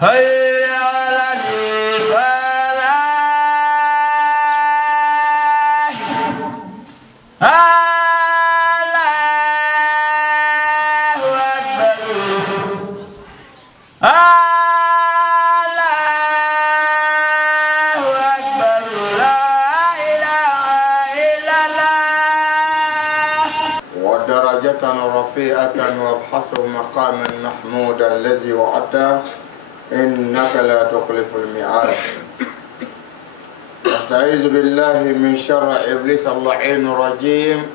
هيا على الفلاح الله أكبر الله أكبر لا إله إلا الله ودرجة رفيعة وابحثوا مقاما محمودا الذي وعدته إنك لا تخلف الميعاد. أستعيذ بالله من شر إبليس اللعين الرجيم.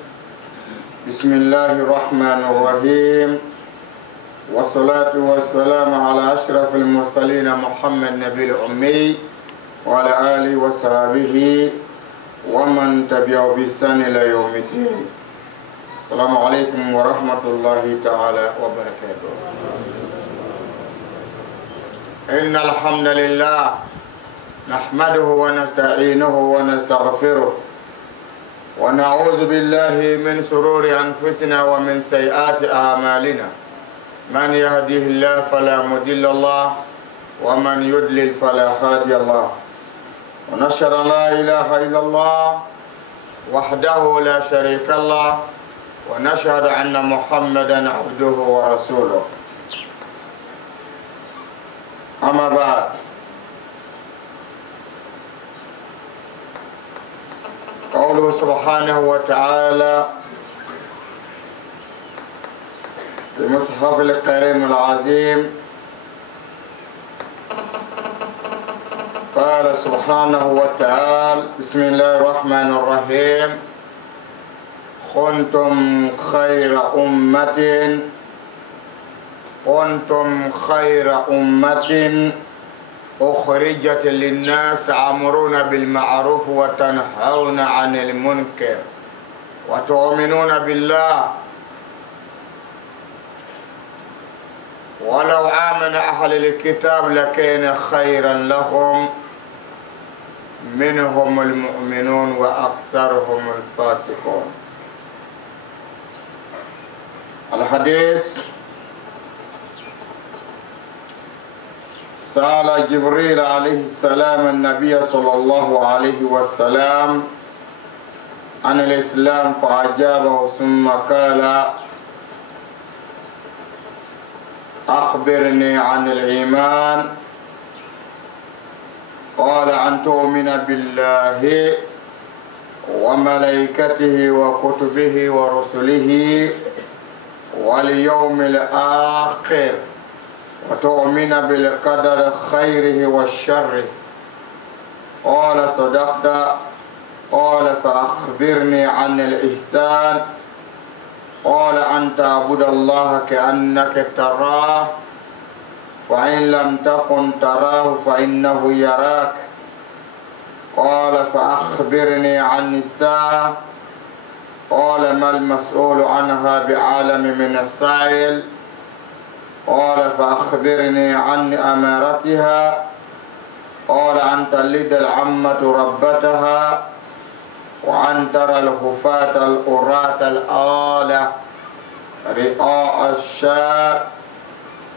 بسم الله الرحمن الرحيم، والصلاة والسلام على أشرف المرسلين محمد النبي الأمي وعلى آله وصحبه ومن تبعه بإحسان إلى يوم الدين. السلام عليكم ورحمة الله تعالى وبركاته. إن الحمد لله نحمده ونستعينه ونستغفره ونعوذ بالله من شرور أنفسنا ومن سيئات أعمالنا. من يهده الله فلا مضل له ومن يضلل فلا هادي له. ونشهد أن لا إله إلا الله وحده لا شريك له ونشهد أن محمدا عبده ورسوله. أما بعد، قوله سبحانه وتعالى في مصحف الكريم العظيم، قال سبحانه وتعالى: بسم الله الرحمن الرحيم: كنتم خير أمة أخرجت للناس تأمرون بالمعروف وتنهون عن المنكر وتؤمنون بالله ولو آمن أهل الكتاب لكان خيرا لهم منهم المؤمنون وأكثرهم الفاسقون. الحديث: سأل جبريل عليه السلام النبي صلى الله عليه وسلم عن الإسلام فأجابه ثم قال: أخبرني عن الإيمان. قال: أن تؤمن بالله وملائكته وكتبه ورسله واليوم الآخر وتؤمن بالقدر خيره والشر. قال: صدقت. قال: فأخبرني عن الإحسان. قال: أن تعبد الله كأنك تراه فإن لم تكن تراه فإنه يراك. قال: فأخبرني عن الساعة. قال: ما المسؤول عنها بعالم من السائل. قال: فأخبرني عن أمارتها. قال: أن تلد العمة ربتها وأن ترى الخفاة العراة الآلة رئاء الشاة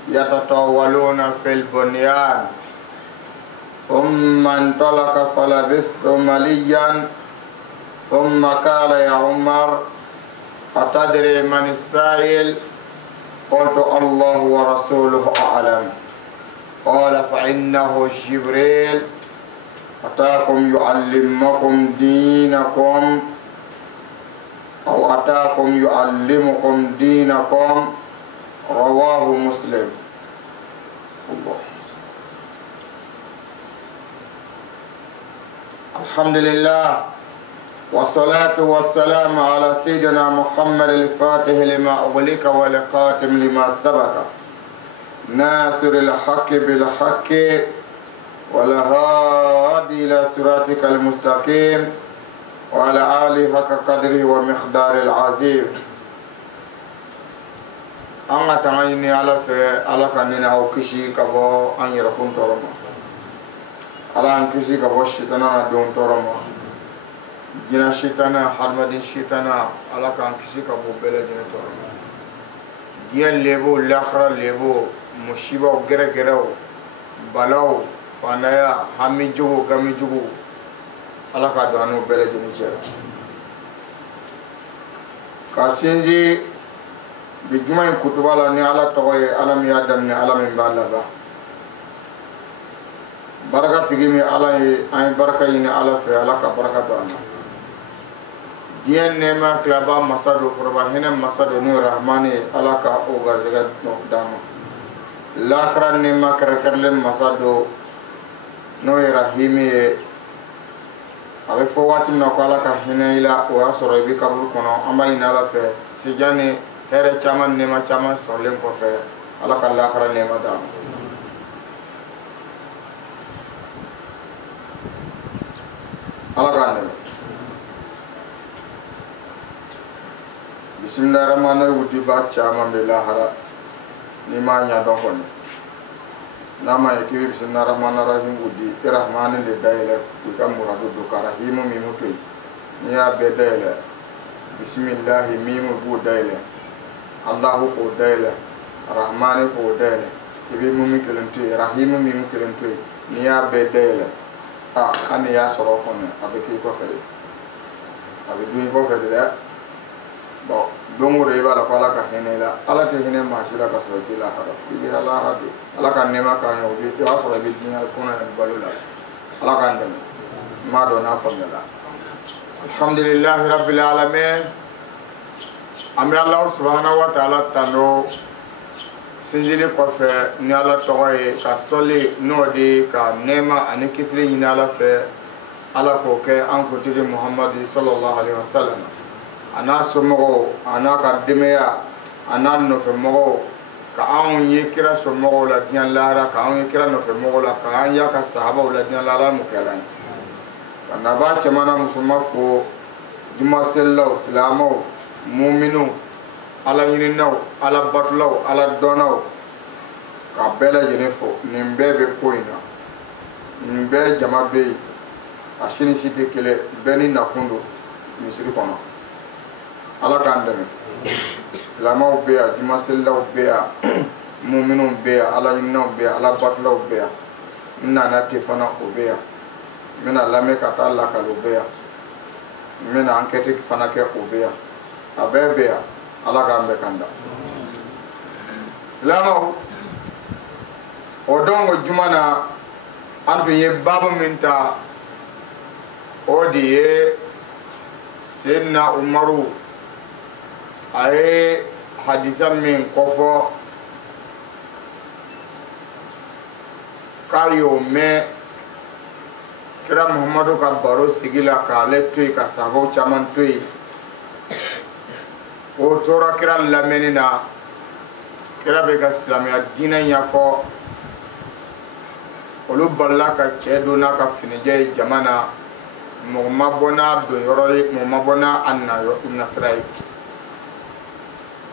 يتطاولون في البنيان. ثم انطلق فلبثت مليا ثم قال: يا عمر، أتدري من السائل؟ قلت: الله ورسوله أعلم. قال: فإنه جبريل أتاكم يعلمكم دينكم أو أتاكم يعلمكم دينكم. رواه مسلم. الله. الحمد لله والصلاة والسلام على سيدنا محمد الفاتح لما أغلق والقاتم لما سبق ناصر الحق بالحق والهادي إلى صراطك المستقيم وعلى آله حق قدره ومقدار العظيم. أنا تمانيني على كنين أو كشي كبو أن يركون ترما على أن كشي كبو الشيطان دون ترما جنا شيطانا حرمدين شيطانا على كان كشي كبو بلا جنا ترما ديان لبو الآخرة لبو مصيبة وغيره balaw fanaya hami jogo gami jogo ala ka do anu bele jeni cɛ ka sinji bi juma in kutuba la ni ala tɔgɔ ye ala min y'a daminɛ ala min b'a laban baraka tigi min ala ye an ye baraka ɲini ala fɛ ala ka baraka do an na diɲɛ nɛɛma tilaba masa do foroba hinɛ masa do n'o ye rahmani ye ala ka o garisɛgɛ d'an ma lakara nɛɛma kɛrɛkɛrɛlen masa do n'o ye rahimi ye a bɛ fɔ waati min na ko ala ka hinɛ i la o y'a sɔrɔ i bɛ kaburu kɔnɔ an b'a ɲini ala fɛ sijan ni hɛrɛ caman nɛɛma caman sɔrɔlen kɔfɛ ala ka lakara nɛɛma d'an ma ala k'an dɛmɛ bismillahirrahmanirrahim wudiba caman bɛ lahara n'i m'a ɲɛdɔn kɔni n'a ma ye k'i bɛ bismillahirrahmanirrahim wudi i rahmani de dayɛlɛ k'i ka muradu don ka rahimu mimu to yen n'i y'a bɛɛ dayɛlɛ bisimilahi mimu b'o dayɛlɛ allahu k'o dayɛlɛ rahmani k'o dayɛlɛ i bɛ mumi kelen to yen rahimu mimu kelen to yen n'i y'a bɛɛ dayɛlɛ an de y'a sɔrɔ kɔnɔ a bɛ k'i kɔfɛ de a bɛ dun i kɔfɛ de dɛ bon don o don i b'a la ko ala ka hinɛ i la ala tɛ hinɛ maa si la ka sɔrɔ i tɛ lahara f'i bɛ lahara de ala ka nɛɛma k'an ye o b'a sɔrɔ i bɛ diɲɛ kɔnɔ yan balo la ala k'an dɛmɛ n m'a dɔn n'a faamuyala alhamdulilahi rabbil alamin an bɛ ala subahanahu wa ta'ala tando sinjili kɔfɛ ni ala tɔgɔ ye ka sɔli n'o de ka nɛɛma ani kisili ɲini ala fɛ ala k'o kɛ an kuntigi muhamadu sallallahu alaihi wa sallam a n'a somɔgɔw a n'a ka denbaya a n'a nɔfɛmɔgɔw ka anw ye kira somɔgɔw la diɲɛ lahara ka anw ye kira nɔfɛmɔgɔw la ka an y'a ka sahabaw la diɲɛ lahara mu kɛla ye ka naba cɛman na musoman fo juma selilaw silamɛw muminiw ala ɲininaw ala batulaw ala dɔnnaw ka bɛɛ lajɛlen fo nin bɛɛ bɛ ko in na nin bɛɛ jama bɛ yen a si ni si tɛ kelen bɛɛ ni nakun don misiri kɔnɔ ala k'an dɛmɛ silamɛw bɛ yan juma selilaw bɛ yan muminiw bɛ yan ala ɲininaw bɛ yan ala batulaw bɛ yan n nana ten fana o bɛ yan n bɛna lamɛn ka taa lakali o bɛ yan n bɛna ankɛti fana kɛ o bɛ yan a bɛɛ bɛ yan ala k'an bɛɛ kan da silamɛw o don o juma na an tun ye baabu min ta o de ye seyidina umaru a ye hadisa min kɔfɔ k'a y'o mɛn kira muhamadu ka baro sigi la k'ale to yen ka sahabaw caman to yen o tora kira lamɛnni na kira bɛ ka silamɛya diinɛ ɲɛfɔ olu balila ka cɛ don n'a ka finijɛ ye jama na mɔgɔ ma bɔ n'a don yɔrɔ ye mɔgɔ ma bɔ n'a nasira ye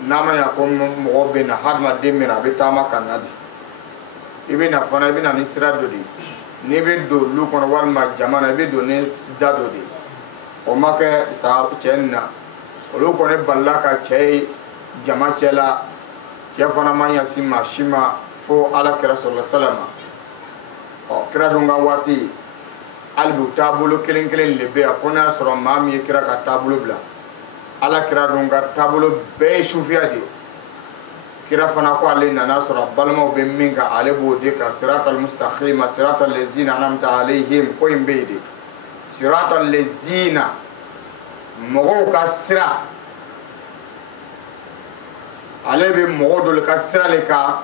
n'a ma ɲa ko mɔgɔ bɛ na hadamaden bɛ na a bɛ taama ka na di i bɛ na fana i bɛ na ni sira dɔ de n'i bɛ don olu kɔnɔ walima jama na i bɛ don ni da dɔ de o ma kɛ cɛ nin na olu kɔni balila ka cɛ ye jama cɛ la cɛ fana ma ɲɛsin maa si ma fo ala kira sɔrɔla salama kira dun ka waati hali bi taabolo kelen kelen de bɛ yan fo n'a sɔrɔ maa min ye kira ka taabolo bila ala kira dun ka taabolo bɛɛ ye sufiya de ye kira fana ko ale nana sɔrɔ balimaw bɛ min kan ale b'o de kan siratal mustaqima siratal lezina anamta alayhim ko in bɛ yen de siratal lezina mɔgɔw ka sira ale bɛ mɔgɔ dɔw ka sira le kan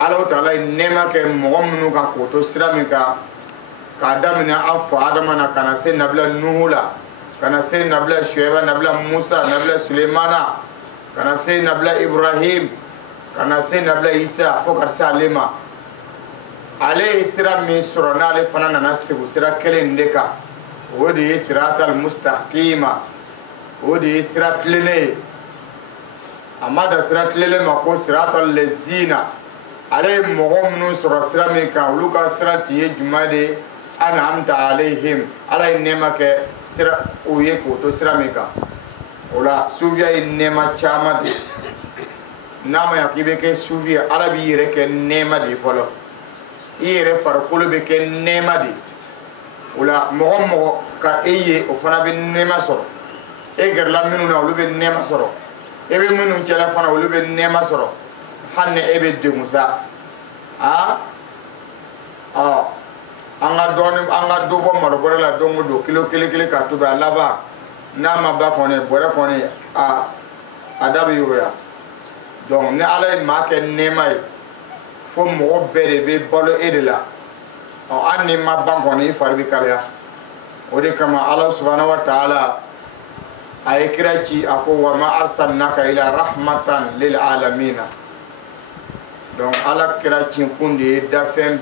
ala ta'ala ye nɛɛma kɛ mɔgɔ minnu kan k'o to sira min kan k'a daminɛ an fa adama na ka na se nabila nuhu la ka na se nabila shuaiba nabila musa nabila sulemana ka na se nabila ibrahim ka na se nabila isa fo ka se ale ma ale ye sira min sɔrɔ n'ale fana nana segu sira kelen de kan o de ye siratal mustaqima o de ye sira tilennen ye a ma da sira tilennen ma ko siratal lezina ale ye mɔgɔ minnu sɔrɔ sira min kan olu ka sira tun ye jumɛn de ye an'amta alayhim ala ye nɛɛma kɛ sira u ye k'o to sira min kan o la sufiya ye nɛɛma caman de n'a ma ɲa k'i bɛ kɛ sufi ye ala b'i yɛrɛ kɛ nɛɛma de ye fɔlɔ ire farqulu be ken nema di wala mo ka eye o fana be nema soro e gerla minu na wulu be nema soro e be minu cela fana wulu be nema soro hanne e be de musa anga do bo maro bora la dongo do kilo ka to ba laba na ma ba kone bora kone adabi yoya donc ne ala ma ke nema fo mo bere be bolo edela anni ma ban kone farbi kala o de kama Allah subhanahu wa ta'ala ay kiraci ako wa ma arsalnaka ila rahmatan lil alamin donc ala kiraci kunde da fem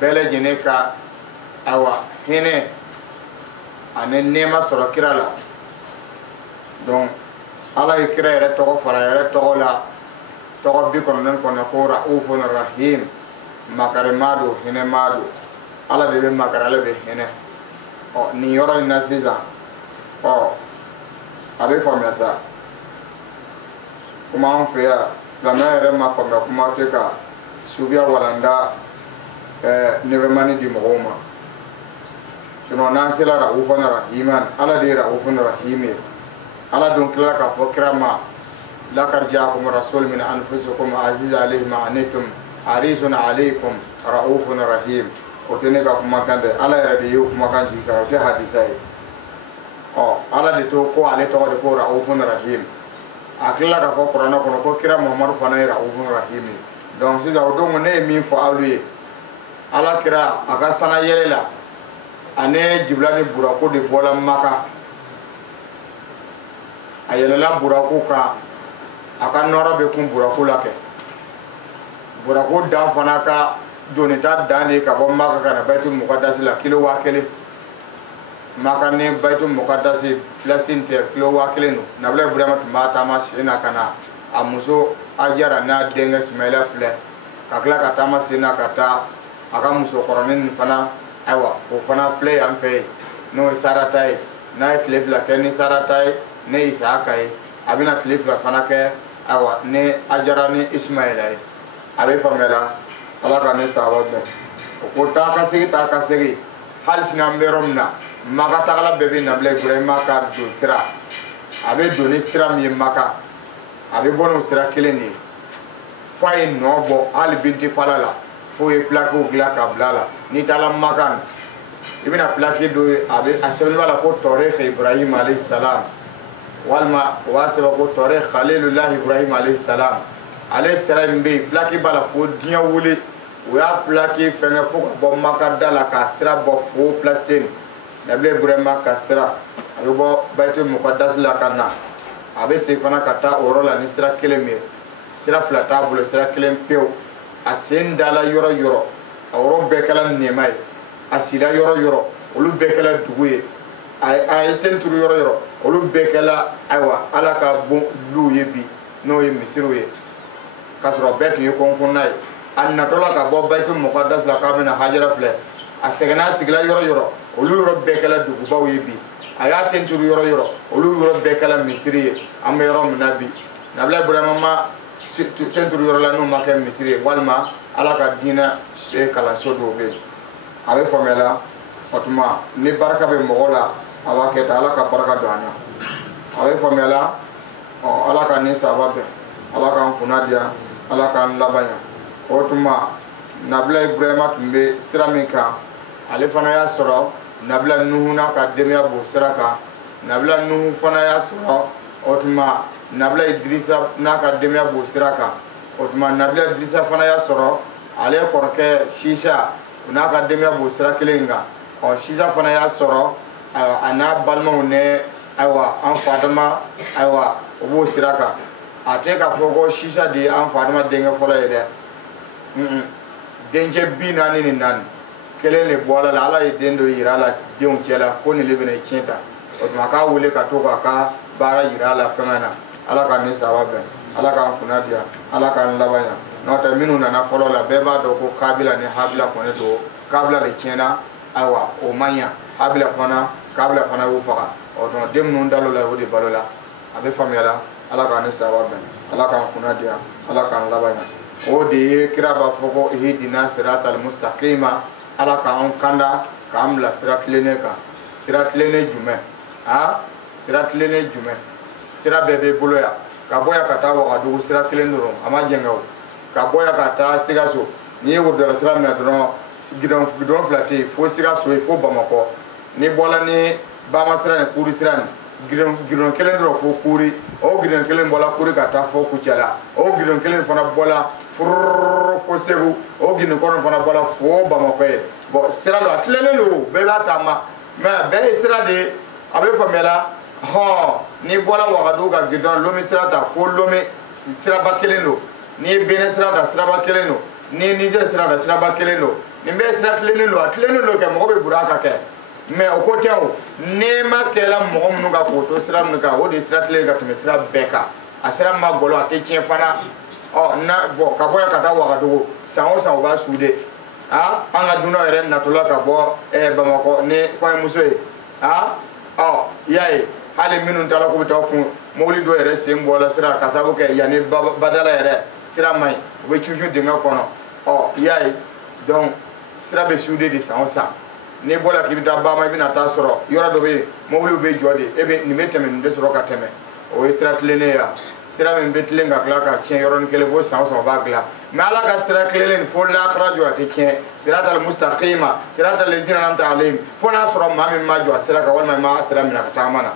bele jene ka awa hene ane nema soro kirala donc ala kira yere togo fara yere togo la togo bi kono nen kono ko raufun rahim makare mado hene mado ala de be makare ala be hene ni yoro na siza abe famia sa kuma on fe ya islamia yere ma famia kuma te ka suvia walanda nevemani di mogoma sino nan sila raufun rahiman ala de raufun rahim ala don kila ka fo kirama laqad ja'akum rasul min anfusikum aziz alayhi ma anitum harisun alaykum raufun rahim o tene ka kuma kande ala yara de yo kuma kan ji ka te hadisai ala de to ko ale to de ko raufun rahim akila ka fo qur'ana kono ko kira muhammad fana raufun rahim donc si da do mo ne min fo awli ala kira aga sana yelela ane jibrani burako de bola maka ayelela burako ka aka nora be kun burako lake burako da fana ka doni ta dani ka bo maka kana baitul muqaddas la kilo wa kele maka ne baitul muqaddas plastin ter kilo wa kele no nabla ibrahima mata ma sina kana amuso ajara na denga smaila fle kakla ka tama sina kata aka muso koronin fana aywa o fana fle am fe no saratai na klef la ken saratai ne isaka abina klef la fana ke awa ne ajara ni ismaila abe famela ala ka ne sababe ko ta ka sigi hal sinam beromna maka tagala bebe na ble ibrahima ka do sira abe do ni sira mi maka abe bono sira keleni fay no bo al binti falala fo e plako glaka blala ni tala makan ibina plaki do abe aselu wala ko tariikh ibrahim alayhi salam walma wasaba ko tariikh khalilullah ibrahim alayhi salam be plaki bala fo dia wuli o ya plaki fenga fo bo maka dala ka sira bo fo plastin nable ibrahim ka sira abe bo baitul muqaddas la kana abe se fana kata orola ni sira keleme sira flata bulo sira kelem pew asen dala yoro awro bekala nemay asila yoro olu bekala duguye ay tenturu yoro olu bekala aywa ala ka bon lu yebi no ye misiru ye kasro bet ye konkunay annatola ka bo baitul muqaddas la ka mena hajara fle asegna sigla yoro olu yoro bekala dugu baw yebi aya tenturu yoro olu yoro bekala misiri ye am yoro nabi nabla ibrahima tenturu yoro la no make misiri walma ala ka dina kala sodo be abe famela otuma ni baraka be mogola awa keta ala ka baraka do anya abe famela ala ka ni sababe ala ka kunadia ala ka labanya otuma nabla ibrahima tumbe siramika ale fana ya soro nabla nuhu na ka demya bo siraka nabla nuhu fana ya soro otuma nabla idrisa na ka demya bo siraka otuma nabla idrisa fana ya soro ale korke shisha una ka demya bo sira kelenga shisha fana ya soro ana balma ne aywa an fadama aywa obo siraka ate ka fogo shisha de an fadama denga fola yede denje bina ni nan kelen le bola la ala yedendo yirala deun cela ko ni lebene cinta otuma ka wule ka to ka bara yirala femana ala ka ni sawabe ala ka kunadia ala ka labanya nota minu na folo la beba do ko kabila ni habila kone do kabila le tiena awa o manya habila fana wo faka o don dem non dalo la wodi balola abe famela ala ka ni sawabe ala ka kunadia ala ka labanya o de kira b'a fɔ ko ihdina siratal mustaqima ala ka an kanda k'an bila sira tilennen kan sira tilennen jumɛn sira tilennen jumɛn sira bɛɛ bɛ bolo yan ka bɔ yan ka taa Wagadugu sira kelen dɔrɔn a ma jɛngɛ o ka bɔ yan ka taa Sikaso n'i ye Wotoro sira minɛ dɔrɔn gidɔrɔn fila tɛ yen fo Sikaso ye fo Bamakɔ n'i bɔla ni Bama sira ni Kuri sira ni gidɔrɔn kelen dɔrɔn fo Kuri o gidɔrɔn kelen bɔla Kuri ka taa fo Kucala o gidɔrɔn kelen fana bɔla furururu fo Segu o gidɔrɔn kelen fana bɔla fo Bamakɔ ye bon sira do a tilennen do bɛɛ b'a taama mais bɛɛ ye sira de ye a bɛ faamuya la n'i bɔra Wagadugu ka gidɔrɔn Lome sira ta fo Lome siraba kelen do n'i ye Benin sira ta siraba kelen do n'i ye Niger sira ta siraba kelen do nin bɛɛ sira tilennen do a tilennen do kɛ mɔgɔ bɛ buru a ka kɛ mais o ko tɛ o nɛɛma kɛla mɔgɔ minnu ka k'o to sira minnu kan o de ye sira tilennen ka tɛmɛ sira bɛɛ kan a sira ma gɔlɔ a tɛ tiɲɛ fana bon ka bɔ yan ka taa Wagadugu san o san o b'a sude an ka dunanw yɛrɛ natɔla ka bɔ Bamakɔ ni kɔɲɔmuso ye i y'a ye hali minnu taara k'u bɛ taa kun mobili dɔ yɛrɛ sen bɔla sira ka sababu kɛ yanni badala yɛrɛ sira man ɲi u bɛ cucu dingɛ kɔnɔ i y'a ye donc sira bɛ sude de san o san n'i bɔra k'i bɛ taa Bama i bɛna taa sɔrɔ yɔrɔ dɔ bɛ yen mobiliw bɛ jɔ de nin bɛ tɛmɛ nin bɛ sɔrɔ ka tɛmɛ o ye sira tilennen ye sira min bɛ tilen ka tila ka tiɲɛ yɔrɔnin kelen fo san o san o b'a dilan mais ala ka sira tilennen fo lahara jɔ a tɛ tiɲɛ siratal mustaqima siratal lezina an'amta alayhim fo n'a sɔrɔ maa min ma jɔ a sira kan walima i ma sira minɛ ka tagama na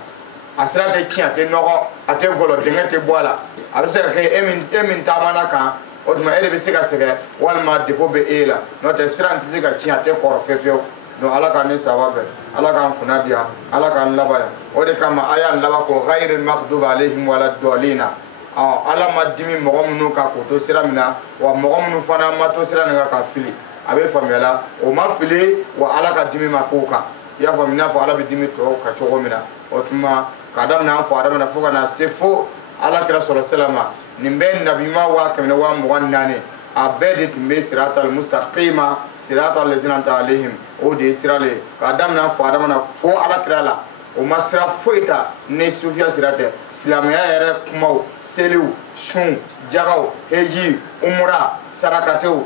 a sira tɛ tiɲɛ a tɛ nɔgɔ a tɛ gɔlɔ dingɛ tɛ bɔ a la a bɛ se ka kɛ e min taamana kan o tuma e de bɛ se ka sɛgɛn walima defo bɛ e la n'o tɛ sira in tɛ se ka tiɲɛ a tɛ kɔrɔ fiyewu fiyewu donc ala k'an ni saba bɛn ala k'an kunna diya ala k'an laban yan o de kama a y'an laban ko ghayril maghdubi alayhim wala dɔlina ala ma dimi mɔgɔ minnu kan k'o to sira min na wa mɔgɔ minnu fana ma to sira nin kan ka fili a bɛ faamuya la o ma fili wa ala ka dimi ma k'o kan i y'a faamu i n'a fɔ ala bɛ dimi tɔw kan cogo min na o tuma k'a daminɛ an fa adama na fo ka na se fo ala kira sɔrɔ sela ma nin bɛɛ nabima 124 a bɛɛ de tun bɛ siratal mustaqima siratal lezina an'amta alayhim o de ye sira le ye k'a daminɛ an fa adama na fo ala kira la o ma sira foyi ta ni sufiya sira tɛ silamɛya yɛrɛ kumaw seliw sun jagaw heji umura sarakatew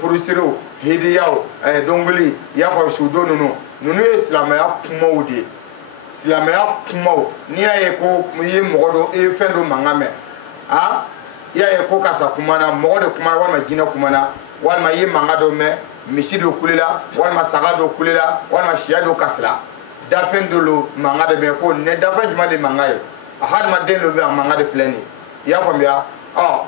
furusiriw hidiyaw dɔnkili i y'a fɔ sudo ninnu ye silamɛya kumaw de ye silamɛya kumaw n'i y'a ye ko i ye mɔgɔ dɔ i ye fɛn dɔ mankan mɛn i y'a ye ko karisa kumana mɔgɔ de kumana walima jinɛ kumana walima i ye mankan dɔ mɛn misi dɔ kulela walima saga dɔ kulela walima siya dɔ kasira dafɛn dɔ lo mankan de bɛ ko nin dafɛn jumɛn de mankan ye a hadamaden dɔ bɛ a mankan de filɛ nin ye i y'a faamuya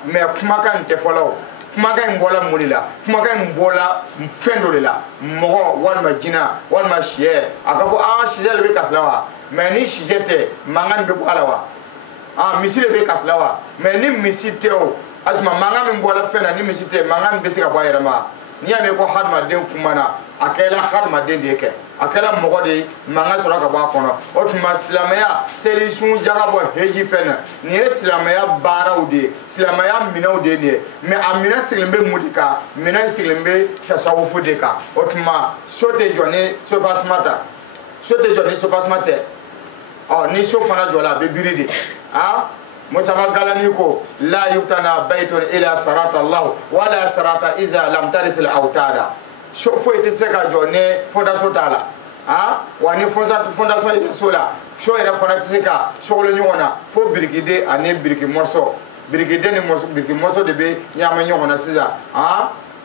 mais kumakan in tɛ fɔlɔ o kumakan in bɔla mun de la kumakan in bɔla fɛn dɔ de la mɔgɔ walima jinɛ walima siyɛ a ka fɔ siyɛ de bɛ kasila wa mais ni siyɛ tɛ mankan bɛ bɔ a la wa misi de bɛ kasila wa mais ni misi tɛ o a tuma mankan min bɔla fɛn na ni misi tɛ mankan bɛ se ka bɔ a yɛrɛ ma n'i y'a mɛn ko hadamaden kumana a kɛla hadamaden de ye kɛ a kɛla mɔgɔ de ye mankan sɔrɔ ka bɔ a kɔnɔ o tuma silamɛya selisun jaga bɔ heji fɛn na nin ye silamɛya baaraw de ye silamɛya minɛnw de ye nin ye mais a minɛn sigilen bɛ mun de kan minɛn sigilen bɛ tasawufu de kan o tuma so tɛ jɔ ni sopasima ta so tɛ jɔ ni sopasima tɛ ni so fana jɔla a bɛ biri de Mustafa Galani ko la yutana baytun ila sarata Allah wala sarata iza lam tarisil autada so foyi tɛ se ka jɔ ni fondation t'a la wa ni fondation yɛrɛ so la so yɛrɛ fana tɛ se ka sogolo ɲɔgɔn na fo birikiden ani biriki mɔsɔ birikiden ni biriki mɔsɔ de bɛ ɲagami ɲɔgɔn na sisan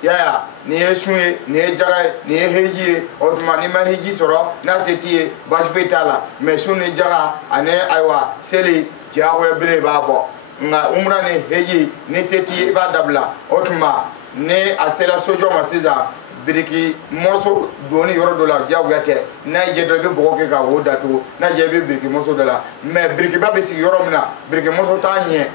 yaya nin ye sun ye nin ye jaga ye nin ye heji ye o tuma n'i ma heji sɔrɔ n'a se t'i ye baasi foyi t'a la mais sun ni jaga ani ayiwa seli diyagoya bele b'a bɔ nka umra ni heji ni se t'i ye i b'a dabila o tuma ni a sera sojɔ ma sisan biriki mɔsɔ doni yɔrɔ dɔ la diyagoya tɛ n'a ye jɛ dɔrɔn i bɛ bɔgɔ kɛ ka o datugu n'a jɛ i bɛ biriki mɔsɔ dɔ la mais birikiba bɛ sigi yɔrɔ min na biriki mɔsɔ t'a ɲɛ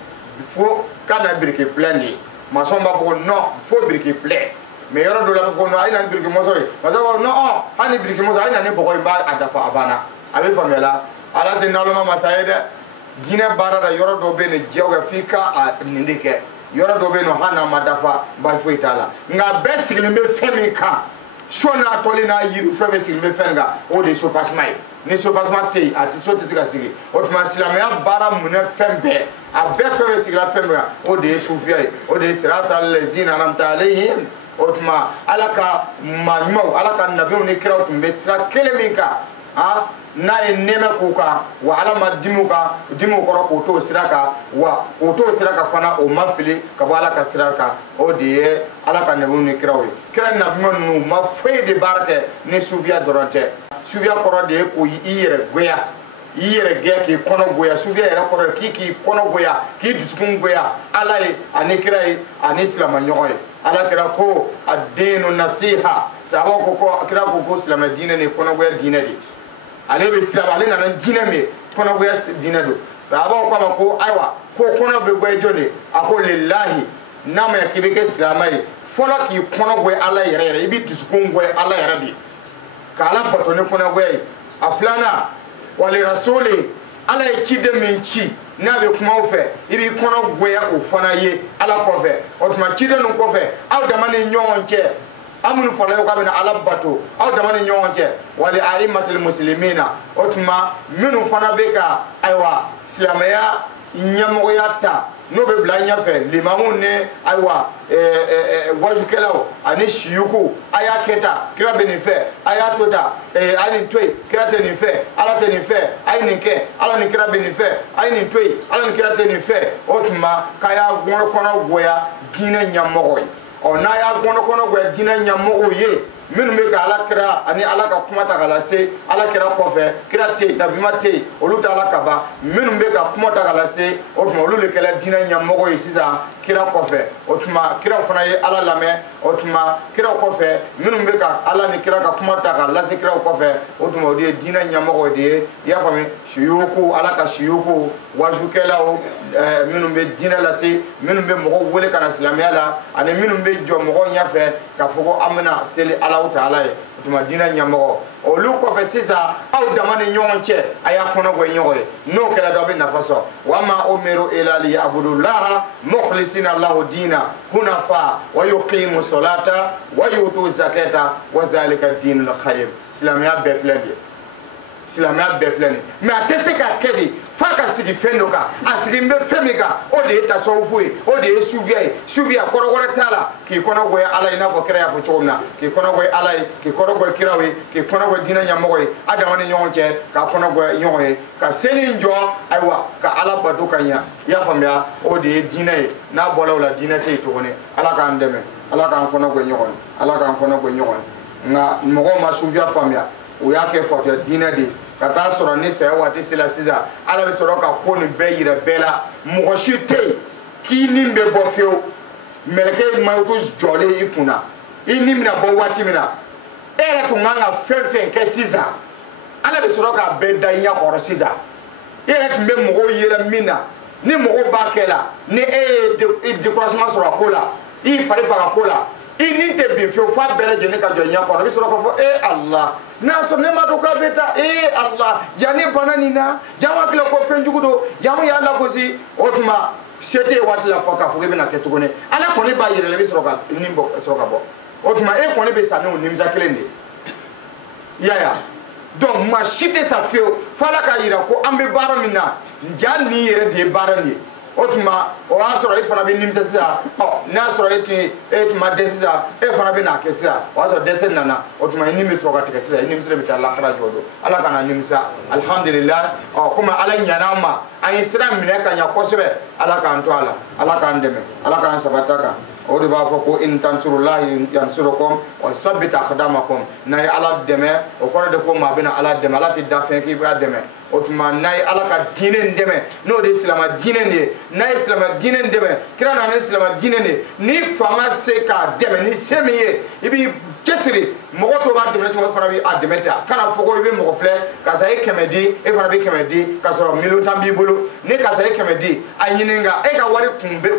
fo k'a na biriki plein de ye maçon b'a fɔ ko non fo biriki plein mais yɔrɔ dɔ la a bɛ fɔ ko non a ye na ni biriki mɔsɔ ye maçon b'a fɔ non hali ni biriki mɔsɔ a ye na ni bɔgɔ ye n b'a dafa a banna a bɛ faamuya la ala tɛ naloma masa ye dɛ diinɛ baara la yɔrɔ dɔ bɛ yen nɔ diyagoya f'i ka nin de kɛ yɔrɔ dɔ bɛ yen nɔ hali n'a ma dafa baasi foyi t'a la nka bɛɛ sigilen bɛ fɛn min kan sona tolina yiru febe silme fenga o de so pasmay ni so pasma tey ati so tiga sigi o tuma silamaya bara mune fembe a be febe sigla femba o de sufiyai o de siratal lazina anamta alayhim o tuma alaka majmau alaka nabiyu ni kiraw tumbe sira keleminka ha na neme kuka wa alama dimuka dimu koro ko to siraka wa ko to siraka fana o mafili ka bala ka siraka o de alaka nabiyu ni kiraw kira nabiyu nu ma fayde barke ni sufiya doronte sufiya koro de ko yire goya yire ge ki kono goya sufiya era koro ki kono goya ki dusukun goya alai ani kirai ani islam nyoy ala kira ko ad-dinu nasiha sabo ko kira ko islam dine ne kono goya dine di ale be islam ale na dine me kono goya dine do sabo ko ma ko aywa ko kono be goya jone ako lillahi nama ya kibeke islamai fola ki kono goya ala yere ibi dusukun goya ala yere di kala patone kono goya aflana wali rasuli ala ikide minchi na be kuma ofe ibi kono goya o fana ye ala kofe o tuma chide no kofe aw damani nyonche amunu fala yo kabina ala bato aw damani nyonche wali aimatul muslimina o tuma minu fana be ka aywa islamaya nyamoyata no be bla nyafe limamu ne aywa wajukelaw ani shiyuku aya keta kira benife aya tota ani toy kira tenife ala tenife ayinike ala ni kira benife ayini toy ala ni kira tenife otuma kaya gon kono goya dina nyamogoy o na ya gon kono goya dina nyamogo ye minu be ka ala kira ani ala ka kuma ta kala se ala kira kofe kira te nabi mate olu ta ala kaba minu be ka kuma ta kala se o tuma olu le kala dina nyamogo ye siza kira kofe o tuma kira fana ye ala lame o tuma kira kofe minu be ka ala ni kira ka kuma ta kala se kira kofe o tuma o de dina nyamogo de ya fami shiyuku ala ka shiyuku wajukela o minu be dina la se minu be mogo wele kana islamia la ani minu be jo mogo nyafe ka fogo amna sele ala taala ye tuma dina nyamo olu ko fe sisa aw damani nyonche aya kono go nyoye no kala do be nafaso wama umiru ila li abudullah mukhlisina lahu dina hunafa wa yuqimu salata wa yutu zakata wa zalika dinul khayyim islamia be flende islamia be flende me ateseka kedi faka sigi fendoka asigi mbe femika o de ta sowfui o de suvia korogore tala ki kono go ala ina ko kira fo chomna ki kono go ala ki kono go kirawe ki kono go dina nyamoy adamani nyonche ka kono go nyoy ka seli njo aywa ka ala badu kanya ya famya o de dina na bolawla dina te to ne ala ka ndeme ala ka kono go nyoy ala ka kono go nyoy nga mogo ma suvia famya o yake foto dina de kata soro ni se wati sila siza ala be soro ka ko ni be yire bela mo shite ki nimbe bo feo meleke mauto jole ikuna inimna bo wati mina era to nganga fefe ke siza ala be soro ka be danya ko siza era to be mo yire mina ni mo bakela ni de croissance soro kola I fari fa kola ini te bi feo fa bele jene ka jonya ko be soro ko fo Allah na so ne ma do ka beta Allah jani banani na jawa kila ko fenjugudo jamu ya Allah ko si otuma sete watla foka fo be na ketugone ala ko ne ba yire le be soro ka nimbo soro ka bo otuma ko ne be sa no nimza kelende ya donc ma chite sa feo fala ka yira ko ambe baro mina njani yire de barani otuma o asoro ifana be nimsa sa na asoro etuma desisa fana be na kesa o asoro desen nana otuma nimis ko ka kesa nimis le bita lakra jodo ala kana nimsa alhamdulillah kuma ala nyana ma ay islam mine ka nya kosebe ala kan to ala kan deme ala kan sabataka o de ba fo ko in tansurullahi yansurukum wa sabbita aqdamakum nay ala deme o ko de ko ma bina ala deme ala ti dafen ki ba deme otuma nay ala ka dinen deme no de islama dinen de nay islama dinen deme kira na islama dinen de ni fanga se ka deme ni semiye ibi jesiri mogo to ba deme to fara bi ademeta kana fogo ibe mogo fle ka sa e kemedi e fara bi kemedi ka so milu tambi bulu ni ka sa e kemedi anyininga e ka wari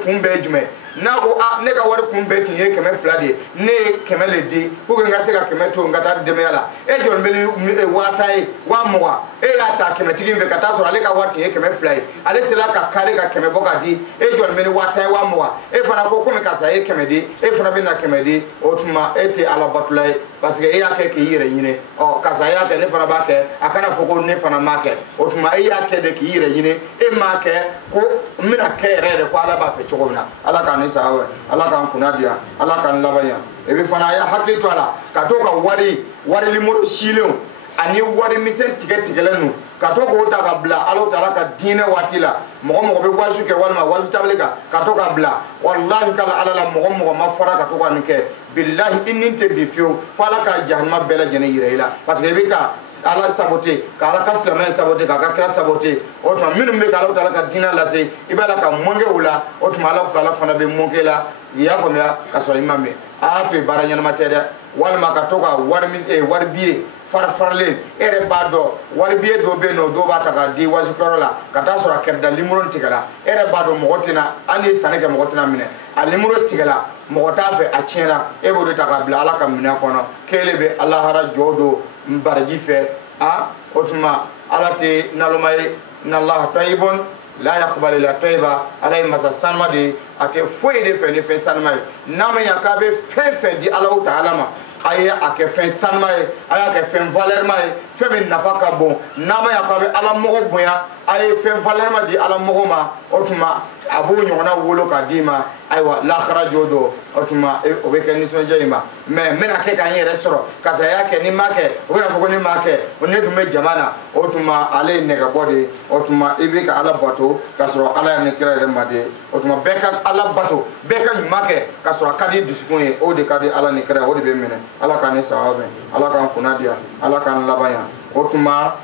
kumbe jume n'a ko ne ka wari kun bɛɛ tun ye 200 de ye ne ye 100 le di pour que n ka se ka 100 to n ka taa dɛmɛya la e jɔn bɛ 1000 ye 20,000 e y'a ta 100 tigi fɛ ka taa sɔrɔ ale ka wari tun ye 200 ye ale sera ka kari ka 100 bɔ ka di e jɔn bɛ 1000 ye 20,000 e fana ko komi karisa ye 100 di e fana bɛ na 100 di o tuma e tɛ ala batula ye parce que e y'a kɛ k'i yɛrɛ ɲini ɔ karisa y'a kɛ ne fana b'a kɛ a kana fɔ ko ne fana m'a kɛ o tuma e y'a kɛ de k'i yɛrɛ ɲini e m'a kɛ ko n bɛna kɛ yɛrɛ yɛrɛ ko ala b'a fɛ cogo min na ala k'an ni sahaba ala k'an kunna diya ala k'an laban yan e bɛ fana a y'a hakili to a la ka to ka wari limoro silenw ani wari misɛn tigɛlen nu ka to k'o ta ka bila ala taala ka diinɛ waati la mɔgɔ bɛ wasu kɛ walima wasu tabali kan ka to ka bila wallahi kala ala la mɔgɔ ma fara ka to ka nin kɛ billahi i nin tɛ bi fiyewu fo ala ka jahannama bɛɛ lajɛlen yira i la parce que i bɛ ka ala sabote ka ala ka silamɛya sabote k'a ka kira sabote o tuma minnu bɛ ka ala taala ka diinɛ lase i b'a la ka mun kɛ o la o tuma ala taala fana bɛ mun kɛ la i y'a faamuya ka sɔrɔ i ma mɛn a to yen baara ɲɛnama tɛ dɛ walima ka to ka wari biye farfarlen e yɛrɛ b'a dɔn wari biye dɔw bɛ yen nɔ dɔw b'a ta k'a di wasukɛyɔrɔ la ka taa sɔrɔ a kɛrɛda limoro tigɛla e yɛrɛ b'a dɔn mɔgɔ tɛna hali ni sanni kɛ mɔgɔ tɛna minɛ a limoro tigɛla mɔgɔ t'a fɛ a tiɲɛna e b'o de ta k'a bila ala ka minɛn kɔnɔ k'ele bɛ alahara jɔ don baraji fɛ a o tuma ala tɛ naloma ye n'alaha tayibun la yaqbalu illa tayyiba ala ye masa sanuma de ye a tɛ foyi de fɛ ni fɛn sanuma ye n'a ma ɲɛ k'a bɛ fɛn fɛn di ala ta'ala ma a ye a kɛ fɛn sanuma ye a y'a kɛ fɛn valeur ye fɛn min nafa ka bon n'a ma ɲɛ k'a bɛ ala mɔgɔ bonya a ye fɛn valeur di ala mɔgɔ ma o tuma a b'o ɲɔgɔnna wolo k'a d'i ma ayiwa lahara jo don o tuma o bɛ kɛ nisɔndiya in ma mais n bɛna kɛ ka n yɛrɛ sɔrɔ karisa y'a kɛ ni n m'a kɛ o bɛna fɔ ko ne m'a kɛ o ne tun bɛ jama na o tuma ale ye nɛgɛbɔ de ye o tuma i bɛ ka ala bato k'a sɔrɔ ala y'a ni kira yɛrɛ ma de ye o tuma bɛɛ ka ala bato bɛɛ ka ɲuman kɛ k'a sɔrɔ a ka di dusukun ye o de ka di ala ni kira ye o de bɛ minɛ ala k'an ni sahaba bɛn ala k'an kunna diya ala k'an laban yan o tuma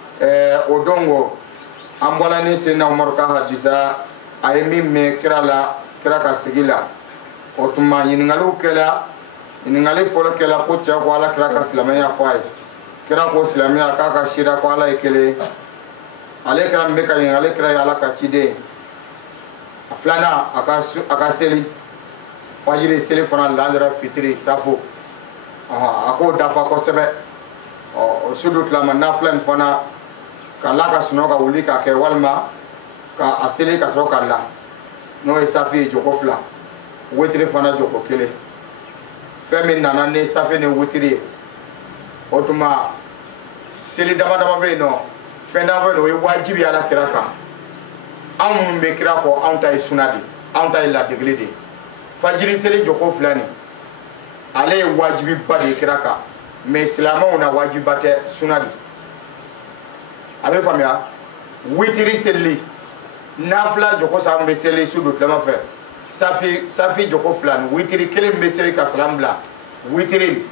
o don ko an bɔra ni senna umaru ka hadisa a ye min mɛn kira la kira ka sigi la o tuma ɲininkaliw kɛla ɲininkali fɔlɔ kɛla ko cɛ ko ala kira ka silamɛya fɔ a ye kira ko silamɛya k'a ka sira ko ala ye kelen ale kira min bɛ ka ɲininkali kira ye ala ka ciden a filanan a ka seli fajiri seli fana lazara fitiri safo a k'o dafa kosɛbɛ o su do tilama nafila nin fana ka la ka sunɔgɔ ka wuli k'a kɛ walima ka a seli ka sɔrɔ ka la n'o ye safi ye joko 2 witiri fana joko 1 fɛn min nana ni safi ni witiri ye o tuma seli dama bɛ yen nɔ fɛn dama bɛ yen nɔ o ye wajibi ala kira kan anw minnu bɛ kira kɔ anw ta ye suna de anw ta ye ladegeli de fajiri seli joko 2 nin ale ye wajibi ba de ye kira kan mais silamɛw na wajiba tɛ suna de a bɛ faamuya witiri selili nafila joko 3 bɛ seli su do tilama fɛ safi joko 2 nin witiri 1 bɛ seli ka salam bila witiri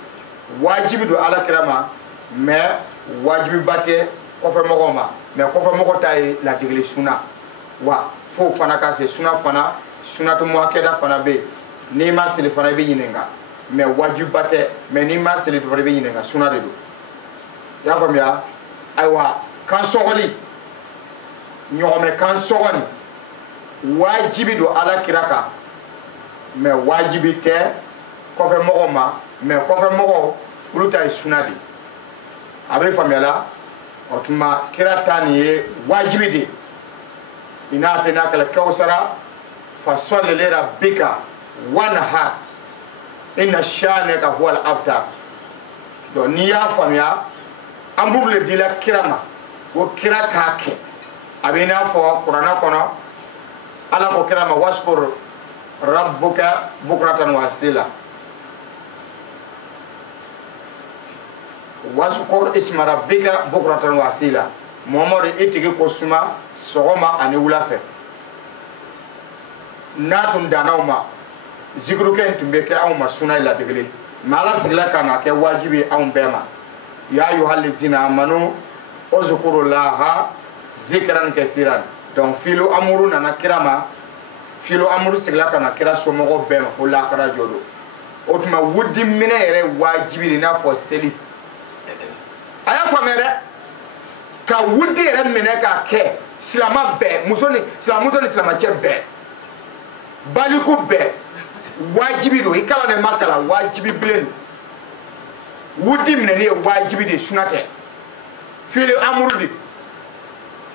wajibi do ala kira ma mais wajibi ba tɛ kɔfɛ mɔgɔw ma mais kɔfɛ mɔgɔ ta ye ladegeli suna wa fo fana ka se suna fana sunatu muakkada fana bɛ yen n'i ma seli fana i bɛ ɲininka mais wajiba tɛ mais n'i ma seli fana i bɛ ɲininka suna de do i y'a faamuya ayiwa kan sɔgɔli ɲɔgɔmɛ kan sɔgɔni wajibi do ala kira kan mais wajibi tɛ kɔfɛ mɔgɔw ma mais kɔfɛ mɔgɔw olu ta ye suna de a bɛ faamuya la o tuma kira ta nin ye wajibi de i n'a tɛ n'a kɛla kawusara fasolli li rabbika wanhar inna shanaka huwal abtar donc n'i y'a faamuya an b'u le dila kira ma ko kira k'a kɛ a bɛ i n'a fɔ kuranɛ kɔnɔ ala ko kira ma waskur rabbuka bukratan wa asila waskur isma rabbika bukratan wa asila Muhammadu i tigi ko suma sɔgɔma ani wula fɛ n'a tun danna aw ma zikirukɛ in tun bɛ kɛ anw ma suna ye ladegeli mais ala sigila ka na kɛ wajibi anw bɛɛ ma ya ayyuhal ladzina amanu uzkurullaha zikran kasiran donc filu amuru nana kira ma filu amuru sigila ka na kira somɔgɔw bɛɛ ma fo lakara jɔ don o tuma wudi minɛ yɛrɛ wajibi de n'a fɔ seli a y'a faamuya dɛ ka wudi yɛrɛ minɛ k'a kɛ silama bɛɛ muso ni silamɛcɛ bɛɛ baliku bɛɛ wajibi do ikala ne makala wajibi bilen wudi minene wajibi de sunate fili amrudi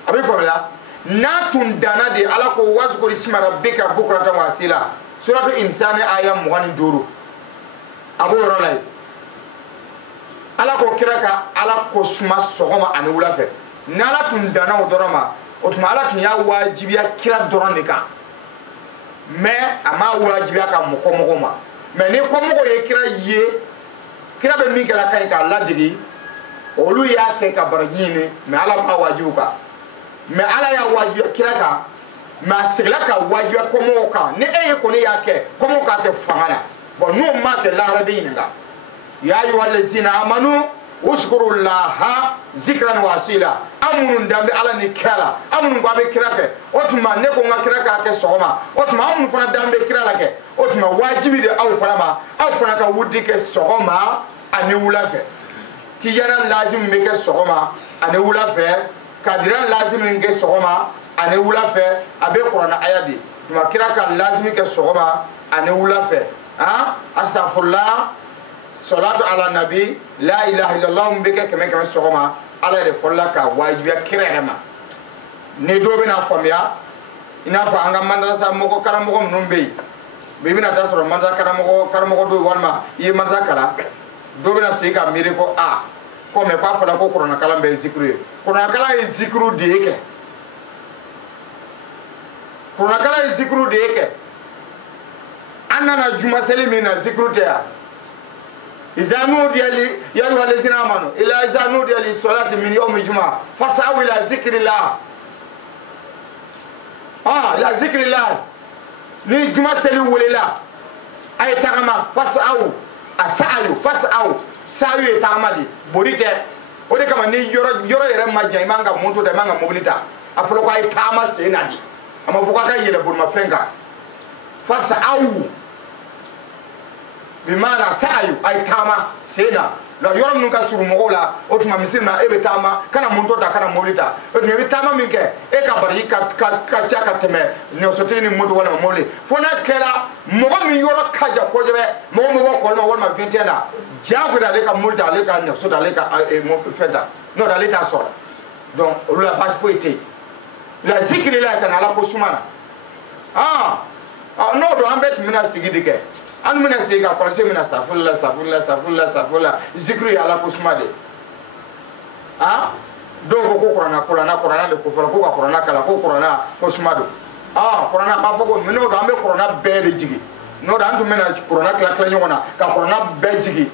abi famela na tun dana de ala ko wasqul isma rabbika bukratan wasila suratu insani aya mughani duru abu rolay ala ko kiraka ala ko suma sogoma ani wula fe nala tun dana o dorama o tuma ala tun ya wajibiya kira doron de kan mais ama wajibiya ka moko ma mais ni ko moko ye kira be min kala kay ka ladigi olu ya ke ka barajini mais ala ma wajibu ka mais ala ya wajibiya kira ka ma sigla ka wajibiya ko moko ka ni e ko ni ya ke ko moko ka ke fangala bon no ma ke la rabina ya ayyuhallazina amanu uskurullaha zikran wasila amunun dambe ala ni kala amunun babe kirake otuma ne ko ngakiraka ke soma otuma amunun fana dambe kirala ke otuma wajibi de aw fana ka wudi ke soma ani wula fe tiyana lazim me ke soma ani wula fe kadira lazim nge soma ani wula fe abe qur'ana ayadi tuma kiraka lazim ke soma ani wula fe ha astaghfirullah salatu ala nabi la ilaha illallah mbeke keme sogoma ala de folla ka wajibiya kirema ne do bina famia ina fa anga mandala moko karamogo mnumbe bibina tasoro manza karamogo do walma yi manza kala do bina sika miriko a ko me kwa fala ko korona kala mbe zikru korona kala e zikru deke korona kala e zikru deke anana juma selimina zikru tea إذا نودي يا أيها الذين آمنوا إلا إذا نودي للصلاة من يوم الجمعة فاسعوا إلى ذكر الله إلى ذكر الله ni جمعة سلو ولا أي تغما فاسعوا أسعوا فاسعوا سعوا تغمدي بريته ode kama ni yoro yere maja imanga muntu da manga mobilita afolo ko ay tama senadi ama fuka ka yele burma fenga fasau bimana sa'ayu ay tama sena la yorom nun ka suru mogola otuma misilma ebe tama kana muntu da kana mobilita otuma be tama minke e ka bari ka chaka teme no sotini muntu wala mole fona kela mogo mi yoro kaja ko jebe mogo ko ma wala 21 jago da le ka multa le ka no so da le ka mo feta no da le ta so donc la base faut été la zikri la kana la ko sumana no do ambet mina sigidike an mina siga ko se mina astaghfirullah zikri ya la ko sumade do ko qur'ana le ko fara ko qur'ana kala ko qur'ana ko sumado qur'ana ba foko mino do ambe qur'ana be de jigi no da antu mina qur'ana kala nyona ka qur'ana be jigi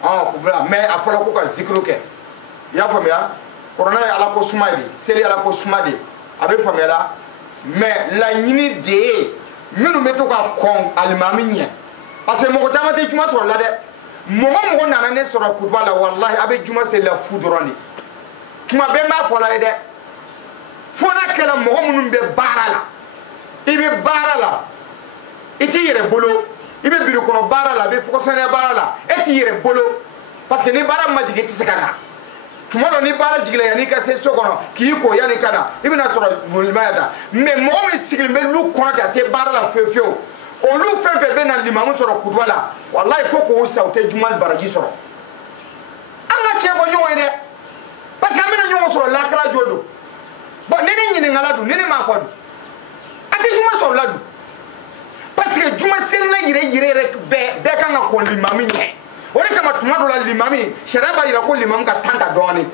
ko bra mais afala ko ka zikru ke ya famia qur'ana ya la ko sumade seli ya la ko sumade abe famela mais la nyini de minu meto ka kon alimami nye parce que mo tama te juma so la de mo nana ne so kutuba la wallahi abe juma se la fudroni kuma be ma fola de fona kala mo munum be barala ibe barala iti yere bolo ibe biru kono barala be foko sene barala eti yere bolo parce que ni bara majigi ti sekana tumodo ni bara jigile yani ka se sokono ki ko yani kana ibina soro bulmayata mais mo mi sigil me lu konta te barala fefio olu fefe be na limamu soro kudwala wallahi foko usawte jumal baraji soro anga chefo nyowe de parce que amena nyowo soro la kala jodo bon nene nyine ngala du nene ma fodu ati juma soro ladu parce que juma sella yire rek be kanga ko limamu nye ore kama tumado la limami sharaba ira ko limam ka tanta doni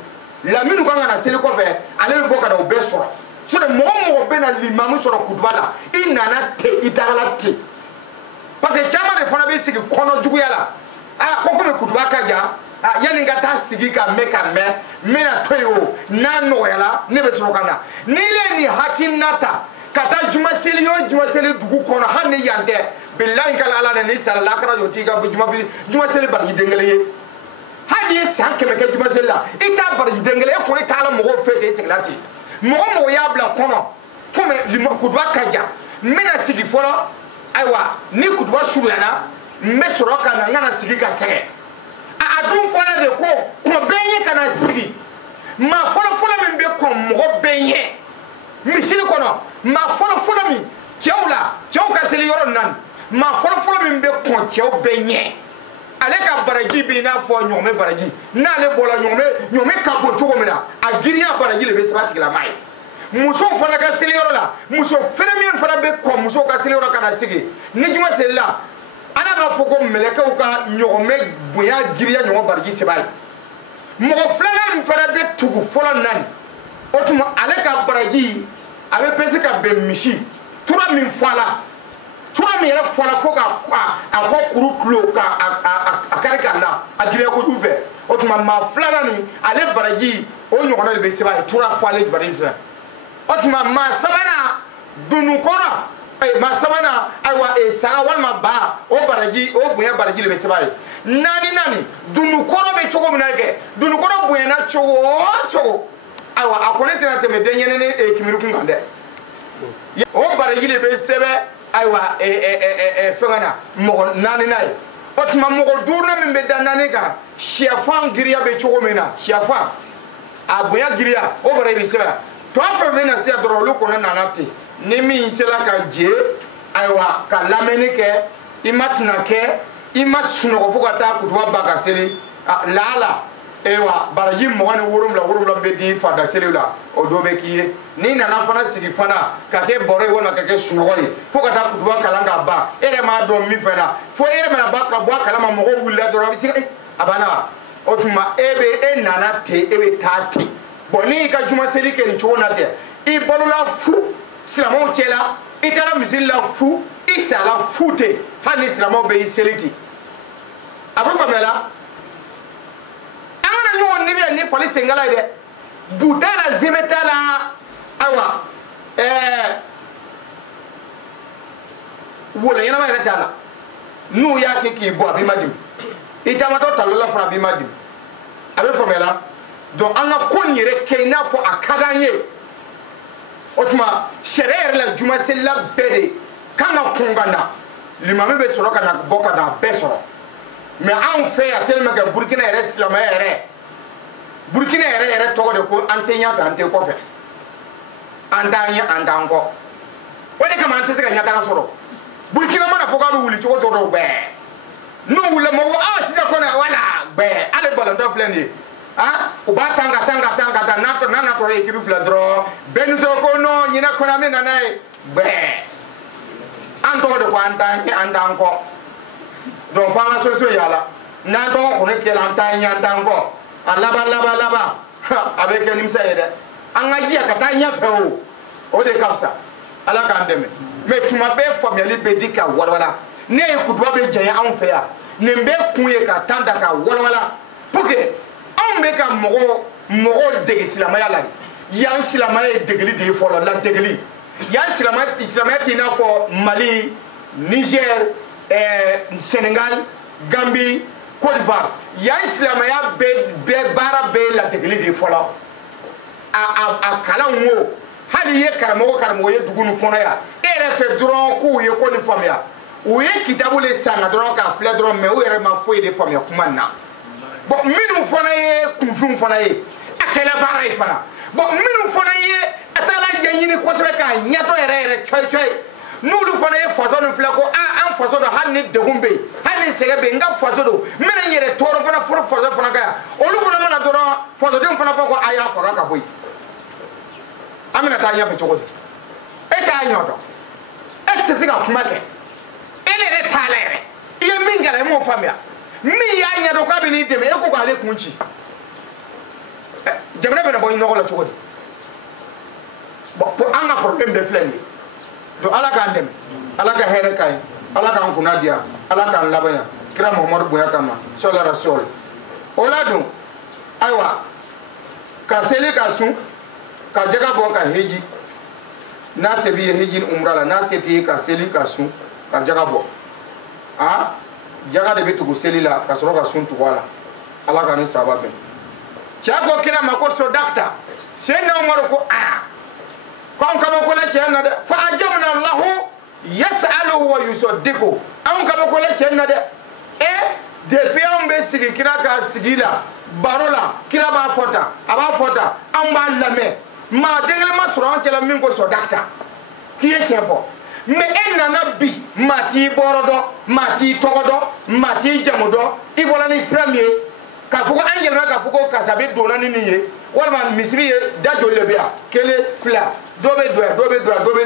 laminu kanga na seli ko fe ale boka da obesoro so de mo be na limam soro kudwala inana te itala te parce que chama de fona be sigi kono jugu yala ko me kudwa kaja yani ngata sigi ka me na toyo na no yala ne be soro kana ni le ni hakinata kata juma seli dugu kono hanne yande billahi kala ala ni sallallahu alaihi wasallam tiga juma seli bar yidengele hadi sanke me juma seli la ita bar yidengele ko ita ala mo fete seglati mo ya bla kono comme limo kudwa kaja mena sigi folo aywa ni kudwa shurana me soroka na ngana sigi ka sege adun fola de ko benye kana sigi ma folo min be ko mo benye misiri kono ma folo mi cewla cew ka seli yoro nan ma fɔlɔfɔlɔ min bɛ kɔn cɛw bɛɛ ɲɛ ale ka baraji bɛ n'a fɔ ɲɔgɔmɛ baraji n'ale bɔra ɲɔgɔmɛ ka bon cogo min na a girinya baraji de bɛ sɛbɛn tigilama ye musow fana ka seliyɔrɔ la muso fɛnɛ min fana bɛ kɔn musow ka seliyɔrɔ ka na sigi ni juma selila ala b'a fɔ ko mɛlɛkɛw ka ɲɔgɔmɛ bonya giriya ɲɔgɔn baraji sɛbɛn ye mɔgɔ filanan min fana bɛ tugu fɔlɔ naani o tuma ale ka baraji a bɛ pese ka bɛn misi tura min fɔ a la tura min yɛrɛ fɔ la fo ka a kɔ kuru kulo ka a kari ka na a giriya kojugu fɛ o tuma maa filanan nin ale baraji o ɲɔgɔnna de bɛ sɛbɛn a ye tura fɔ ale baraji fɛ o tuma maa sabanan dunukɔrɔ maa sabanan ayiwa saga walima ba o baraji o bonya baraji de bɛ sɛbɛn a ye naani dunukɔrɔ bɛ cogo min na kɛ dunukɔrɔ bonyana cogo o cogo ayiwa a kɔni tɛna tɛmɛ den ɲɛnɛ ni kimirikun kan dɛ o baraji de bɛ sɛbɛn ayiwa fɛngɛ na mɔgɔ naani na ye o tuma mɔgɔ duurunan min bɛ da naani kan sɛfan giriya bɛ cogo min na sɛfan a bonya giriya o baraji bɛ sɛbɛn tɔ fɛn fɛn na se dɔrɔn olu kɔnɔ nana ten ni min sera ka je ayiwa ka lamɛnni kɛ i ma tɛna kɛ i ma sunɔgɔ fo ka taa kutuba ba ka seli laala ayiwa baraji 27 bɛ di fada seliw la o dɔ bɛ k'i ye n'i nana fana sigi fana ka kɛ bɔrɛ ye walima ka kɛ sunɔgɔ ye fo ka taa kutuba kalan ka ban e yɛrɛ m'a dɔn min fɛn na fo e yɛrɛ mana ka bɔ a kalama mɔgɔw wulila dɔrɔn a bɛ se a banna wa o tuma e nana ten e bɛ taa ten bɔn n'i ka juma seli kɛ nin cogo na tɛ i balola fu silamɛw cɛla i taara misiri la fu i sala fu ten hali ni silamɛw bɛ i seli ten a bɛ faamuya la an kana ɲɔgɔn nɛgɛ ni fali senkala ye dɛ bu t'a la zeme t'a la ayiwa wolo ɲɛnama yɛrɛ t'a la n'u y'a kɛ k'i bɔ a b'i ma dimi i taamatɔ talola fana a b'i ma dimi a bɛ faamuya la donc an ka ko nin yɛrɛ kɛ i n'a fɔ a ka d'an ye o tuma sariya yɛrɛ la juma selila bɛɛ de kan ka kun ka na limami bɛ sɔrɔ ka na bɔ ka na bɛɛ sɔrɔ mais anw fɛ yan tellement que burukina yɛrɛ silamɛya yɛrɛ burukina yɛrɛ tɔgɔ de ko an tɛ ɲɛfɛ an tɛ kɔfɛ an t'an ɲɛ an t'an kɔ o de kama an tɛ se ka ɲɛtaga sɔrɔ burukina mana fɔ k'a bɛ wuli cogo cogo bɛɛ n'u wulila mɔgɔ sisan kɔni wala bɛɛ ale balɔntɔ filɛ nin ye u b'a tan ka tan n'a natɔla équipe fila dɔrɔn bɛɛ nisɔn ko non ɲinɛ kɔni an bɛ na n'a ye bɛɛ an tɔgɔ de ko an t'an ɲɛ an t'an kɔ donc fo an ka solution yala n'an tɔgɔ kɔni kɛla an t'an ɲɛ an t'an kɔ a laban a bɛ kɛ nimisa ye dɛ an ka jija ka taa ɲɛfɛ o de ka fisa ala k'an dɛmɛ mais tuma bɛɛ faamuyali bɛ di ka walawala ne ye kutuba bɛ janya anw fɛ yan nin bɛɛ kun ye ka tan da ka walawala pour que anw bɛ ka mɔgɔw dege silamɛya la yan silamɛya ye degeli de ye fɔlɔ ladegeli yan silamɛya tɛ i n'a fɔ mali niger senegal gambi côte d'ivoire yan silamɛya bɛɛ baara bɛɛ ye ladegeli de ye fɔlɔ a kalan wo hali i ye karamɔgɔ ye dugu nin kɔnɔ yan e yɛrɛ fɛ dɔrɔn k'u ye ko nin faamuya u ye kitabu le san na dɔrɔn k'a filɛ dɔrɔn mais u yɛrɛ ma foyi de faamuya kuma nin na bon minnu fana ye kunfinw fana ye a kɛla baara ye fana bon minnu fana ye a taala ɲɛɲini kosɛbɛ k'a ɲɛtɔ yɛrɛ cɔyi n'olu fana ye faso nin filɛ ko an faso don hali ni degun bɛ yen hali ni sɛgɛn bɛ yen n ka faso don n bɛna n yɛrɛ tɔɔrɔ fana fɔlɔ faso fana kan yan olu fana mana dɔrɔn fasodenw fana fɔ ko a y'a faga ka bɔ yen an bɛna taa ɲɛfɛ cogo di e t'a ɲɔ dɔn e tɛ se ka kuma kɛ e de yɛrɛ t'a la yɛrɛ i ye min kɛra i m'o faamuya min y'a ɲɛdɔn k'a bɛ n'i dɛmɛ e ko k'ale kun ci jamana bɛna bɔ i nɔgɔ la cogo di bon an ka problème bɛɛ filɛ nin ye donc ala k'an dɛmɛ ala ka hɛrɛ k'a ye ala k'an kunna diya ala k'an laban yan kira muhamadu bonya kama sɔla rasɔl o la dun ayiwa ka seli ka sun ka jɛgɛ bɔ ka heji n'a se b'i ye heji ni umra la n'a se t'i ye ka seli ka sun ka jɛgɛ bɔ jaga de bɛ tugu seli la ka sɔrɔ ka sun tugu a la ala ka ni sahaba bɛn cɛ ko kira ma ko sodakta seydina umaru ko ko anw kabako la cɛ na dɛ fa ajabna lahu yasaluhu wa yusaddiqu anw kabako la cɛ na dɛ depuis anw bɛ sigi kira ka sigi la baro la kira b'a fɔ tan a b'a fɔ tan anw b'a lamɛn maa den kelen ma sɔrɔ an cɛla min ko sodakta k'i ye tiɲɛ fɔ me enana bi mati borodo mati togodo mati jamudo ibola ni islam ye ka fuko angel ma ka fuko kasabe dona ni niye walma misri ye dajo lebia kele fla dobe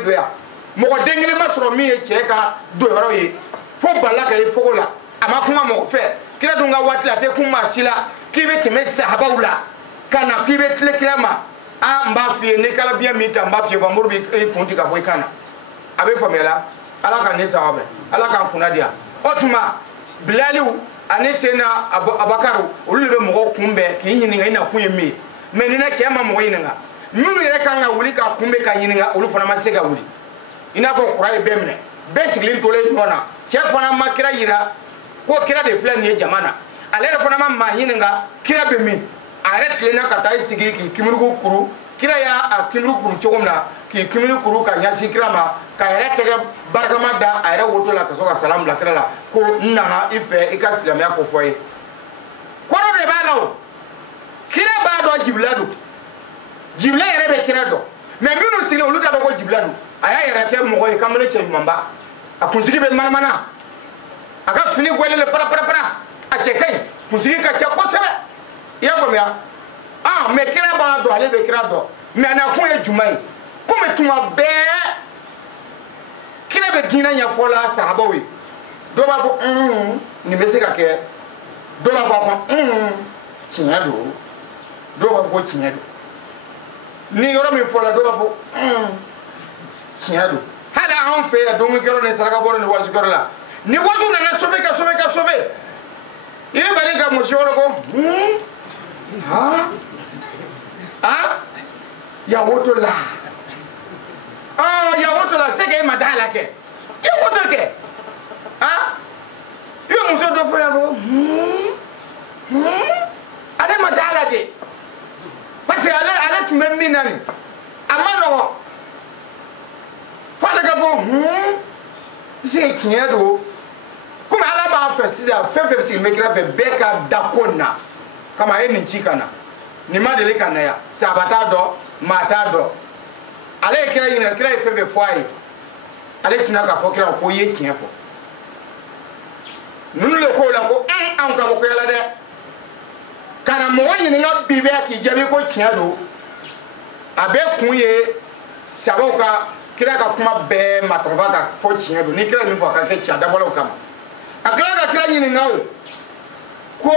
doya mo dengele masro mi ye cheka do yoro ye fo balaka ye foko la ama kuma mo fe kila dunga watla te kuma sila kibe teme sahabawla kana kibe tle kirama a mba fie ne kala bien mita mba fie ba morbi e kunti ka boy kana abe famela ala ka ne sahabe ala ka kuna dia otuma bilaliu ane sena abakaru ulube mo kumbe ki nyini ina kuyemi menina kiyama mo yinga minu yere kanga wuli ka kumbe ka yinga ulu fana masega wuli ina ko kurai bemne besigli tole nona che fana makira yira ko kira de flan ye jamana ale fana ma yinga kira bemi arrête le na kata isigi ki kimrugu kuru kira ya a kimrugu kuru chogomna ki kimrugu kuru ka yasi kira ma ka yere tege bargama da ayre woto la kaso ka salam la kira la ko nana ife ika islam ya ko foye kono de balaw kira ba do jibla yere be kira do mais minu sile oluta do ko jibla do aya yere ke mo ko kamale che mamba akunsigi be manamana aga fini gwelele para a chekai kunsigi ka che ko sebe ya famia me kira ba do ale be kira do me na ko e jumai ko me tuma be kira be dina nya fola sahabawi do ba fo ni mese ka ke do ba fo chinya do ba fo chinya do ni yoro mi fola do ba fo chinya do hada an fe ya do mi kero ne saraka boro ni wasu kero la ni wasu na na sobe ka sobe ye bari ka mo shoro ko ya woto la ya woto la sege madala ke ya woto ke yo muso do fo ya ko ale madala de parce que ale tumem minani amano fala ka fo c'est tiens do comme ala ba fa sisa fe si me kira fe beka dakona kama eni chikana ni madele kana ya sabata do mata do ale kira yina kira fe foi ale sinaka fo kira ko ye tiens fo nunu le ko la ko an ka ko yala de kana mo yini nga bibe ki jabe ko tiens do abe kunye saboka kira ka kuma be matrova ka fo tiens do ni kira mi fo ka ke tiens da bolo kama akala ka kira yini nga ko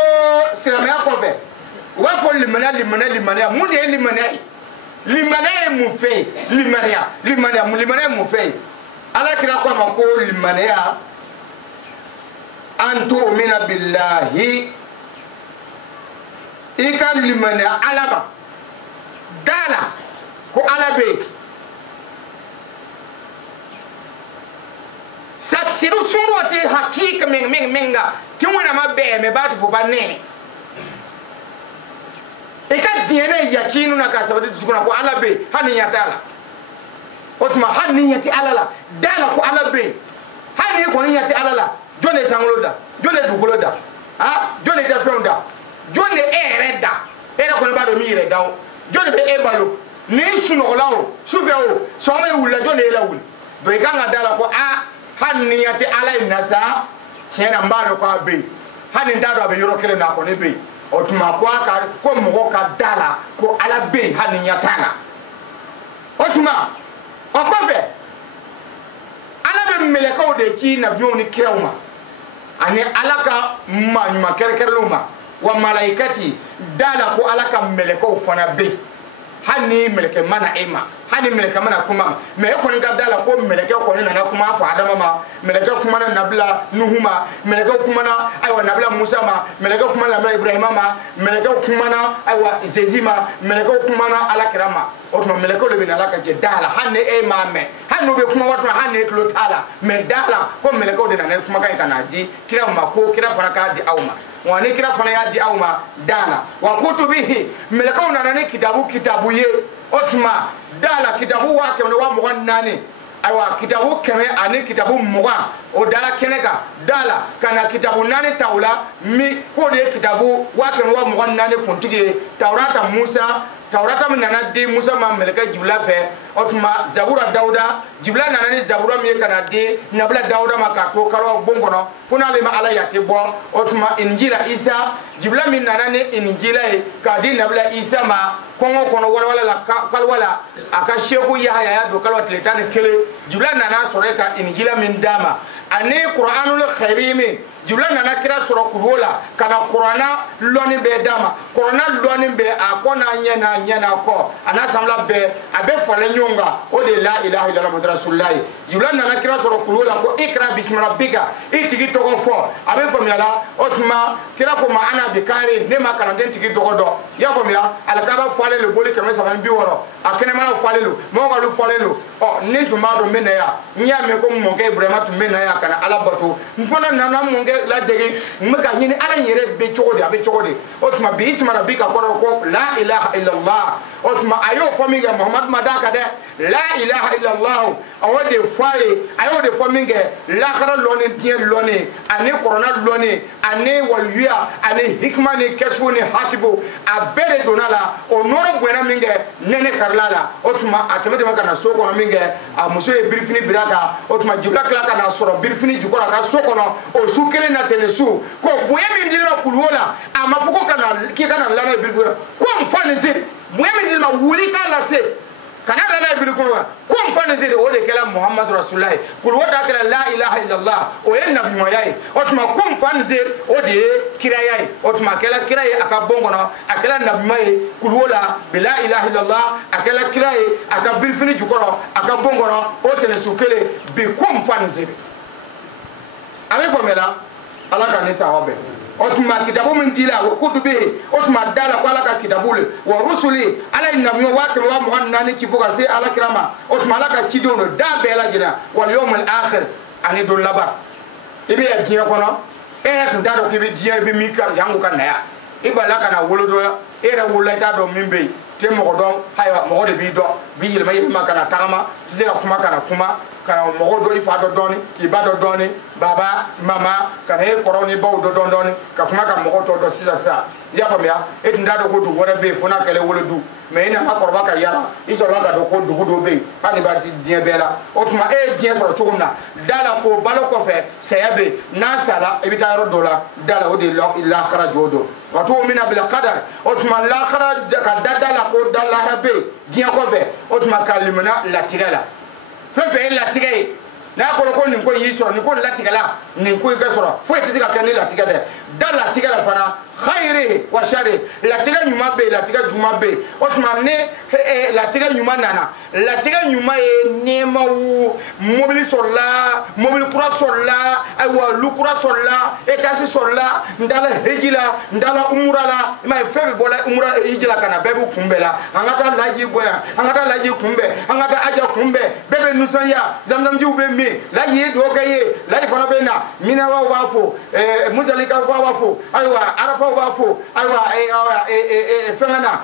silamaya kɔfɛ u b'a fɔ limaniya mun de ye limaniya ye limaniya ye mun fɛn ye limaniya ye mun fɛn ye ala kira ko a ma ko limaniya an tu'mina billahi i ka limaniya ala ma da la ko ala bɛ yen saksiru suru ti hakika menga tiwana mabe me batu fo banne e ka diene yakinu na ka sabati sukuna ko ala be hani yatala otuma hani yati ala la dala ko ala be hani ko ni yati ala la jone sangoloda jone dugoloda jone da fewda jone ereda era ko ba do mi re daw jone be e balo ni sunogolawo sufewo so me wula jone ela wul do e kanga dala ko hani yati ala inasa chena mbalo kwa be hani ndado abe yoro kele na ko ne be otuma ko aka ko mo ka dala ko ala be hani yatana otuma okofe ala be meleka o de chi na biyo ni kewma ani ala ka manyuma kerkerluma wa malaikati dala ko ala ka meleka o fana be hani meleke mana ema hani meleke mana kuma me ko ni gadala ko meleke ko ni na kuma fa adama ma meleke kuma na nabla nuhuma meleke kuma na aywa nabla musa ma meleke kuma na nabla ibrahima ma meleke kuma na aywa zezima meleke kuma na alakirama o to meleke le bina alaka je dala hani e ma me hani be kuma watma hani klo tala me dala ko meleke o de na kuma kan kana di kira ma ko kira fana ka di awma wani kira fana ya di awma dala wa kutubihi meleke o na ne kitabu ye otuma dala kitabu wa kemle wa mo nani aywa kitabu keme ani kitabu muga o dala keneka dala kana kitabu nani tawla mi ko de kitabu wa kan wa mo nani kuntigi tawrata Musa tawrata min nana di Musa ma meleka jibla fe otuma zabura Dauda jibla nana ni zabura mi kana di nabla Dauda ma ka to kalo bongono kuna le ma ala yate bo otuma injila Isa jibla min nana ni injila e ka di nabla Isa ma kongo kono wala la kalwala aka sheku Yahya ya do kalwa tletane kele jibla nana soreka injila min dama ane Qur'anul Karimi jibla nana kira soro kurola kana Qur'ana loni be dama Qur'ana loni be akona nyana ko ana samla be abe fale nyonga o de la ilaha illallah muhammad rasulullah jibla nana kira soro kurola ko ikra bismi rabbika itigi togo fo abe famiyala otuma kira ko maana be kare ne makana den tigi togo do ya famiya alkaba fale le boli kame saban bi woro akene mala fale lo mo ga lu fale lo o nin tuma do menaya nya me ko mo ke ibrahima tu menaya kana ala bato mfona nana mo la degi maka nyini ala yere be chogodi abe chogodi otuma bi isma rabbika ko la ilaha illallah otuma ayo fominga muhammad madaka de la ilaha illallah awode faye ayode fominga la khara loni tie loni ane corona loni ane walwiya ane hikma ni kesfu ni hatibu abere donala onoro buena minge nene karlala otuma atemede makana soko no minge a muso e birfini biraka otuma jibla kala kana soro birfini jukora ka soko no o sukele na tenesu ko boye min dilma kulwola amafuko kana ki kana lana birfini ko mfane ziri boye min dilma wuli kala se kana lana birfini ko mfane ziri o de kala muhammad rasulullah kulwada kala la ilaha illallah o yen nabi moyai otuma ko mfane ziri o de kirayai otuma kala kiraye aka bongono akala nabi mai kulwola bila ilaha illallah akala kiraye aka birfini jukoro aka bongono o tenesu kele bi ko mfane ziri ame fomela ala ka ni sawabe otuma kitabu min dila wa kutubi otuma dala ko ala ka kitabule wa rusuli ala inamiyo wa kan wa muhannani ki foka se ala kirama otuma ala ka cidono da bela jina wal yawmul akhir ani do laba ibe ya diya kono tun da do ke be diya be mi kar jangu kan ya ibala kana wolodo era wolata do mimbe te mo do haywa mo de bi do bi yelma yelma kana tagama tise ka kuma kana kuma kana mo do ifa do doni ki ba do doni baba mama kana e koroni baw do doni ka kuma ka mo to do sisa sa ya ko miya e tunda do ko du wora be fona kale wolodu me ina ka korba ka yara iso la ka do ko du do be ani ba die bela o tuma e die so to na dala ko balo ko fe sayabe na sala e bita ro dola dala o de la ila kharaj wodo wa tu mina bil qadar o tuma la kharaj ka dala ko dala rabe die ko fe o tuma kalimuna la tigala fe la tigaye na ko ni ko yi so ni ko la tigala ni ko ga so fo e tiga kan ni la tigade dala tigala fana khairi wa shari la tiga nyuma be la tiga juma be o tuma ne la tiga nyuma nana la tiga nyuma e nema wu mobili solla mobili kura solla ay wa lukura solla e tasi solla ndala hejila ndala umurala ma febe bola umura hejila kana bebu kumbela angata laji boya angata laji kumbe angata aja kumbe bebe nusanya zamzam ji ube mi laji do kaye laji fana be na mina wa wafo muzalika wa wafo aywa arafa wafo aywa fengana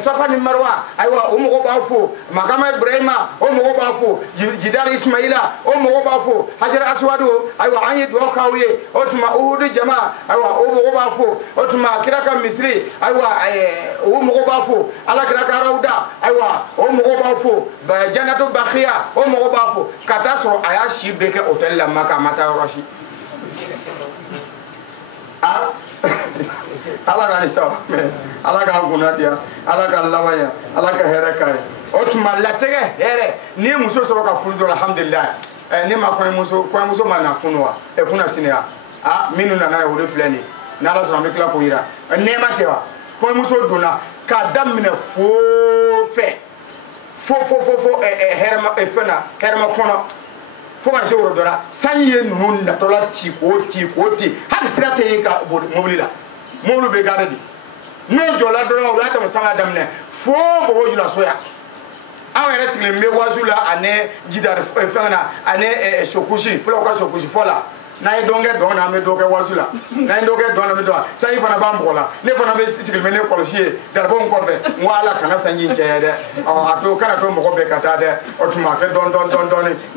safa ni marwa aywa umugo bafo makama ibrahima umugo bafo jidar ismaila umugo bafo hajar aswadu aywa anyi do kawiye otuma uhudu jama aywa umugo bafo otuma kiraka misri aywa umugo bafo ala kiraka rauda aywa umugo bafo janatu bakhia umugo bafo katasro aya shibreke hotel la maka roshi ala ka ni sawa ala ka gunadia ala ka lawaya ala ka here kare otuma latege here ni muso soro ka furu alhamdulillah ni ma ko muso mana kunwa e kuna sinia minu na na wole fleni na ala so me kla ko ira ne matewa ko muso duna ka damne fo herma fena herma kono fo ka se woro dora sanye nunu na tola ti hal sirate yika mobili la molu be garadi no jola dora o lata masanga damne fo bo jula soya awa resi le wazula ane jidar fena ane sokushi flo ka sokushi fola na e donge don na me doge wazula na e doge don na me do sai fana ba mbola ne fana be sikil me ne kolshie darbo ko fe wala kana sanyi chede ato kana to mo ko be kata de otuma ke don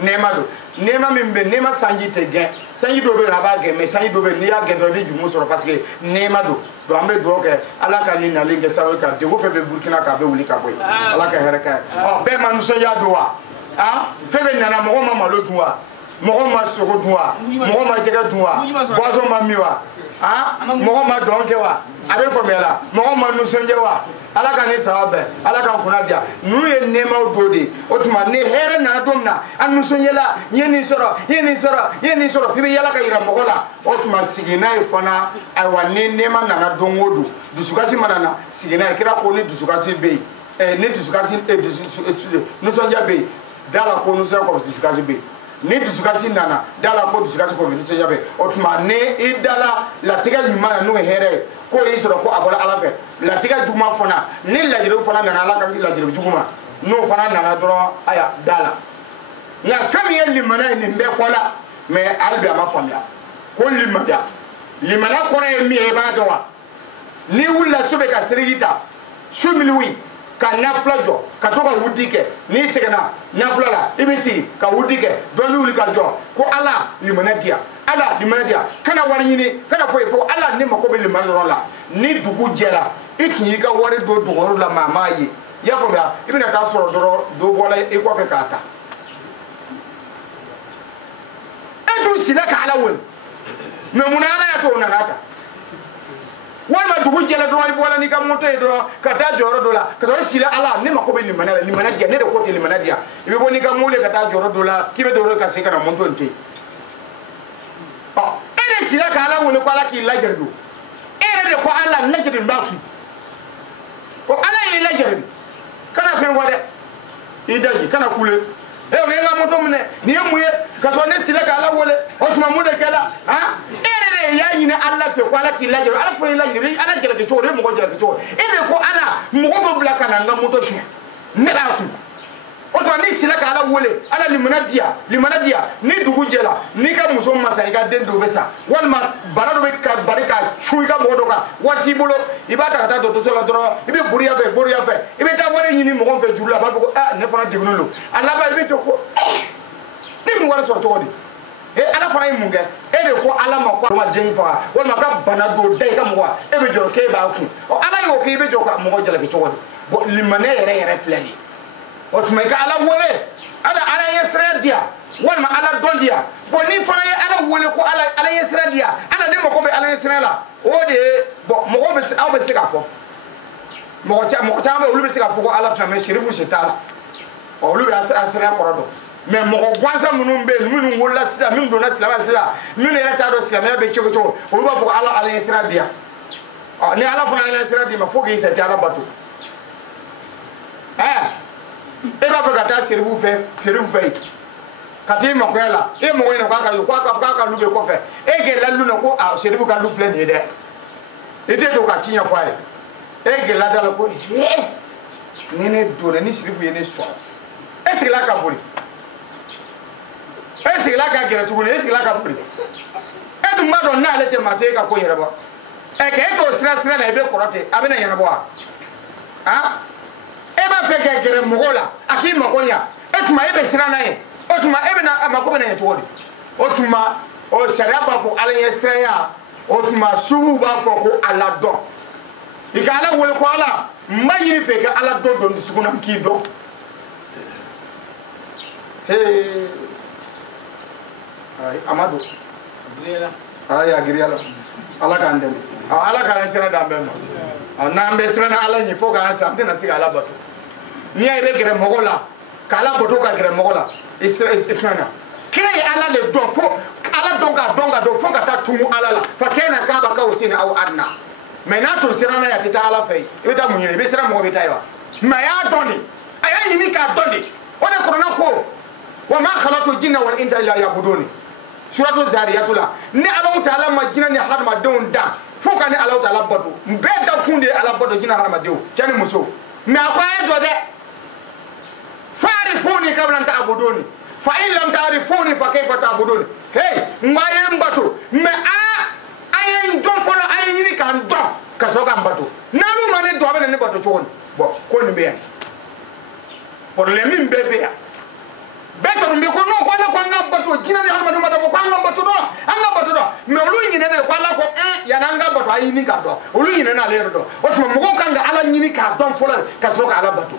ne madu nema min be nema sanji te gen sanji do be raba gen mais sanji do be ni ya gen do be jumu soro parce que nema do ambe do ke ala ka ni na linge sawe ka de go fe be Burkina ka be wuli ka boy ala ka here ka oh be manu so ya do wa fe be nana mo ma malo duwa mo ma soko duwa mo ma jega duwa bozo ma miwa mo ma donke wa abe fomela mo ma nu sonje wa ala ka ni sawabe ala ka kuna dia nu ye nema odode otuma ne here na domna anu sonyela yeni soro fi be yala ka ira mogola otuma sigina e fana ay wa ne nema na dongodu dusukasi manana sigina e kira ko ni dusukasi be ne dusukasi nu sonja be dala ko nu sonja ko dusukasi be ni dusukasi nana dala ko dusukasi ko nu sonja be otuma ne idala la tiga nyuma no here ko isoro ko abola alabe la tiga juma fana ni la jere fana nana ala kan la jere juma no fana nana doro aya dala na fami yel limana ni mbe fola mais albi ama famia ko limana ko re mi e ba do wa ni wulla sube ka serigita shumilwi ka naflajo ka to ka wudike ni segana naflala ibisi ka wudike doni wuli ka jo ko ala limana dia kana wari nyini kana fo ala ni mako be limana ron la ni dugu jela itinyi ka wari do dogoru la mama yi ya ko ya ibina ta soro do bola e ko fe kata edu sila ka ala won me munana ya to nanata wala dugu jela do bola ni ka moto e do ka ta joro do la ka so sila ala ni mako be limana dia ne de ko te limana dia ibe boni ka mule ka ta joro do la kibe do ka se kana monto nte ene sila ka ala woni ko ala ki lajerdu ene de ko ala lajerdu baki ko ala yi lajerdu kana fe wade idaji kana kule e o nga moto mne ni emuye ka so ne sila ka ala wole o tuma mu de kala ene de ya yina ala fe ko ala ki lajerdu ala fo lajerdu ala jerdu to de mo ko jerdu to ene ko ala mo ko bla kana nga moto shi ne ba ku o to ni sila ka ala wole ala limana dia ni dugu jela ni ka muso masa ka den do besa walma barado be ka barika chui ka modo ka wati bolo ibata ka to la dro ibe buriya fe ibe ta wore nyini mo gonfe jurula ba ko ne fana dignulo ala ba ibe to ko ni mo wala so to di ala fana yi munge de ko ala ma ko ma den fa walma ka banado dai ka mo wa ibe joro ke ba ku ala yo ke ibe joro ka mo jela ke to di limane yere flani otuma ka ala wole ala yesra dia walma ala don dia boni fana ala wole ko ala yesra dia ala de mako be ala yesra la o de bo mako be aw be sika fo mako cha be ulu be sika fo ko ala fana me sherifu shetala o ulu be asra korodo me mako gwanza munum be munu wolla sisa min do na silama sisa min ya ta do silama be choko choko o ba fo ala yesra dia ni ala fana ala yesra dia ma fo ke seta ala bato e ba fa ta serifu fe kati ma ko la e mo wena ka lube ko fe e ge la lu na ko a serifu ka lu fle ni de e te do ka kinya fa e ge la dala ko he nene do na ni serifu yene so e se la ka bori e se la ka gere tu ne e se la ka bori e tu ma do na le te mate ka ko yere ba e ke to sira na e be korote abena yere bo e ba fe ke gere mogola aki makonya etuma ebe sira na ye otuma ebe na makobe na yetodi otuma o sharia ba fo ala yesra ya otuma subu ba fo ko ala do igala wole ko ala mbayiri fe ke ala do ndisukuna ki do he ay amadu ay agriala ala ka ndem ala ka sira da bemba na mbe sira na ala ni fo ka asa tena siga ala bato ni ay be gere mogola kala boto ka gere mogola isana kire ala le do fo ala donga do fo ka ta tumu ala la fa kena ka ba ka usina au adna mena to sira na ya tita ala fe ibe ta munyele be sira mo be ta yo ma ya doni aya yini ka doni ona korona ko wa ma khalatu jinna wal insa illa yabuduni suratu zariyatula ni ala taala ma jinna ni hadma don da fo ka ni ala taala boto mbe da kunde ala boto jinna hadma dew jani muso me akwai jode farifuni kabla an ta'buduni fa in lam ta'rifuni fa kayfa ta'buduni hey ngaye mbato me ayen don fono ayen ni kan don ka so kan bato nalu mane do abene ni bato chon bo ko ni be problème mbebe ya beto mbe ko no ko na ko anga bato jina ni halma ma do ko anga bato do me olu nyine ne ko ala ko ya na anga bato ayi ni ka do olu nyine na le do o tuma mo ko kanga ala nyini ka don fola ka so ka ala bato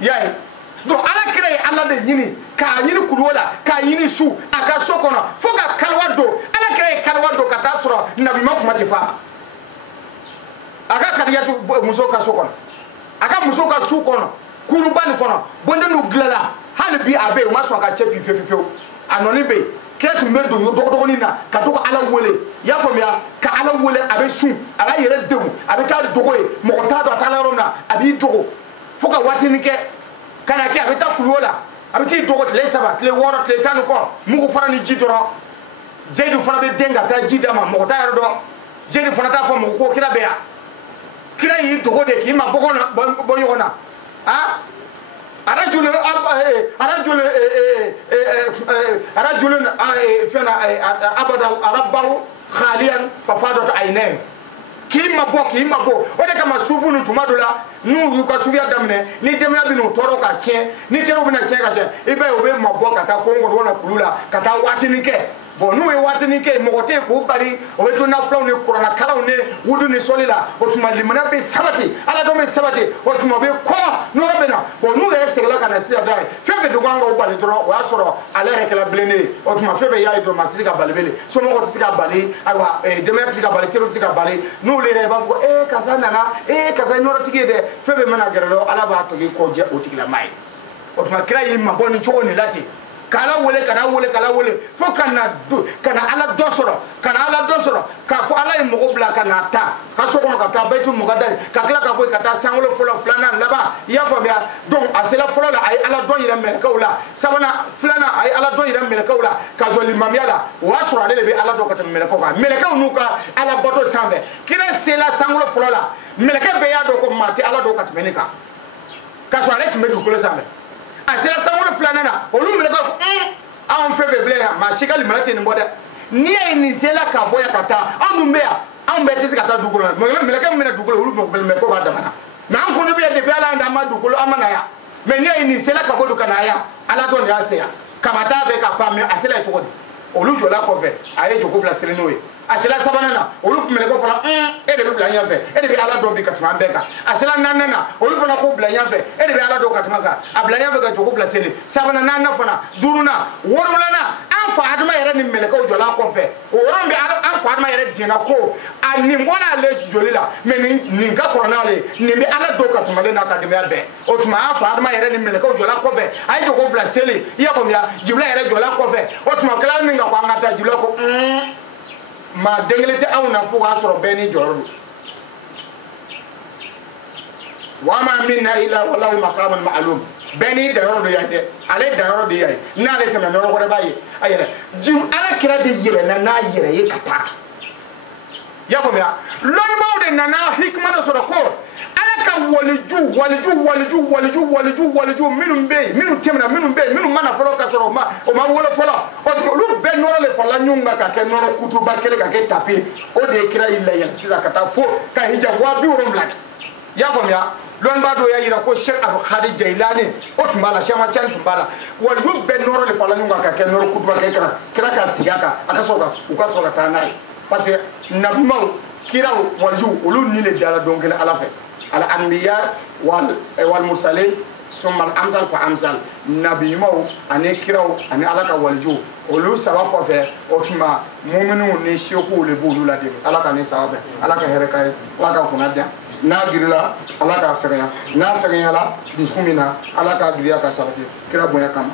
yayi do ala kire ala de nyini ka nyini kulola ka nyini su aka so kono fo ka kalwa do ala kire kalwa do ka ta soro nabi ma kuma tifa aka kadiyatu muso ka so kono aka muso ka su kono kurubani kono bonde no glala hal bi abe ma so ka chepi fefefe anoni be ketu medo yo dogo ni na ka to ala wole ya famia ka ala wole abe su ala yere demu abe ta dogo e mo ta do ta la romna abi dogo fuka watini ke kana ke abe ta kulola abe ti dogo le saba le woro le tanu ko mugo farani jidoro jeedu fana be denga ta jidama mo ta yero do jeedu fana ta fo mo ko kira be ya kira yi dogo de ki ma bogona bo yona ha arajul fena abada rabbahu khaliyan fafadat aynayn kima bo o de kama sufunu tumadola nu yu ka sufiya damne ni demya binu toro ka chen ni tero bina chen ka chen ibe o be mabo ka ta kongo wona kulula ka ta watini ke bon nu e watini ke mogote ko bari o be to na flaw ne qur'ana kalaw ne wudu ni solila o tuma limana be sabati ala do me sabati o tuma be ko no robena bon nu e segala kana sia dai febe do ganga o bali dro o asoro ala rekla blene o tuma febe ya idro matisika balbele so mo ko tisika bali aywa demya tisika bali tero tisika bali nu le re ba fu kaza nana kaza no rotike de febe mana gerelo ala ba to ko je o tikila mai o tuma kira yi ma boni chogo ni lati kala wole fo kana ala dosoro ka fo ala mo bla kana ta ka so kono ka ta baitu mugaddal ka kala ka boy ka ta sangolo folo flana laba ya fo biya donc asela folo la ay ala do yira mel kawla sabana flana ay ala do yira mel kawla ka joli mamiala wa sura le be ala do ka mel kawla mel kaw nuka ala boto sambe kira sela sangolo folo la mel ka be ya do ko mate ala do ka menika ka so ale tume du ko sambe asela sangolo flana na olu mel ko an febe blena ma shikali malate ni boda ni ay ni sela ka boya kata an mbea an be tisi kata dukulo mo mel ka mena dukulo olu mo bel me ko ba damana na an ko no be de be ala anda ma dukulo amana ya me ni ay ni sela ka bodu kana ya ala don ya se ya kamata be ka pa me asela e chokodi olu jola ko fe aye joko bla sele noe asela sabanana olu mele ko fala e de bla yan fe e de be ala don bi katuma beka asela nanana olu fana ko bla yan fe e de be ala don katuma ka abla yan fe ka joko bla sele sabanana na fana duruna worulana an fa adama yere ni mele ko jola ko fe o ron bi an fa adama yere dina ko ani mbona le jolila me ni ka corona le ni be ala don katuma le na ka de be o tuma an fa adama yere ni mele ko jola ko fe ay joko bla sele ya ko ya jibla yere jola ko fe o tuma kala mi nga ko ngata jibla ko ma dengelete awna fu wasoro beni jorlu wama minna illa wallahu maqamun ma'lum beni da yoro do yade ale da yoro do yayi na le tamna no ko bayi ayere ji ala kira de yire na yire yi kata ya ko ya lon mawde na hikma do so ko ala ka waliju minum be minum temna minum be minum mana folo ka soro ma o ma wolo folo o lu be noro le fola nyunga ka ke noro kutu bakele ka ke tapi o de kira illa ya sida ka ta fo ka hijab wa bi worom la ya ko ya lon ba do ya yira ko Sheikh Abdul Khadir Jailani o tumala shama chan tumbala waliju be noro le fola nyunga ka ke noro kutu bakele kira ka sigaka akasoka ukasoka tanai parce que nabimo kira waliju ulu ni le dala donkele ala fe al anbiya wal mursalin summa al amsal fa amsal nabi mo ane kiraw ane alaka walju olu sawa ko fe o tuma mu'minu ni sheku le bulu la de alaka ni sawabe alaka here kay alaka kunadja na girila alaka fegya na fegya la diskumina alaka giriya ka sabati kira boya kama